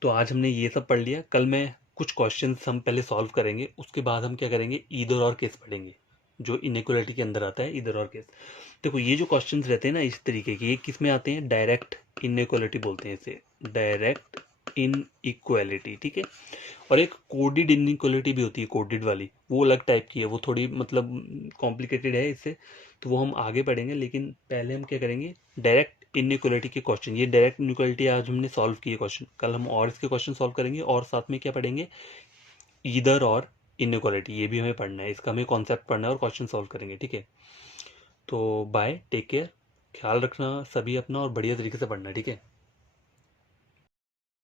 तो आज हमने ये सब पढ़ लिया, कल मैं कुछ क्वेश्चंस हम पहले सॉल्व करेंगे, उसके बाद हम क्या करेंगे, ईदर और केस पढ़ेंगे, जो इनइक्वालिटी के अंदर आता है, ईदर और केस। देखो ये जो क्वेश्चंस रहते हैं ना इस तरीके के, ये किस में आते हैं, डायरेक्ट इनइक्वालिटी बोलते हैं इसे, डायरेक्ट इनइक्वालिटी, ठीक है। और एक कोडेड इनइक्वालिटी भी होती है, कोडेड वाली, वो अलग टाइप की है, वो थोड़ी मतलब कॉम्प्लिकेटेड है इससे, तो वो हम आगे पढ़ेंगे। लेकिन पहले हम क्या करेंगे, डायरेक्ट इनइक्वालिटी के क्वेश्चन, ये डायरेक्ट इनइक्वालिटी आज हमने सॉल्व किए क्वेश्चन, कल हम और इसके क्वेश्चन सॉल्व करेंगे, और साथ में क्या पढ़ेंगे, ईदर और इनइक्वालिटी, ये भी हमें पढ़ना है, इसका हमें कॉन्सेप्ट पढ़ना है और क्वेश्चन सॉल्व करेंगे, ठीक है। तो बाय, टेक केयर, ख्याल रखना सभी अपना, और बढ़िया तरीके से पढ़ना, ठीक है।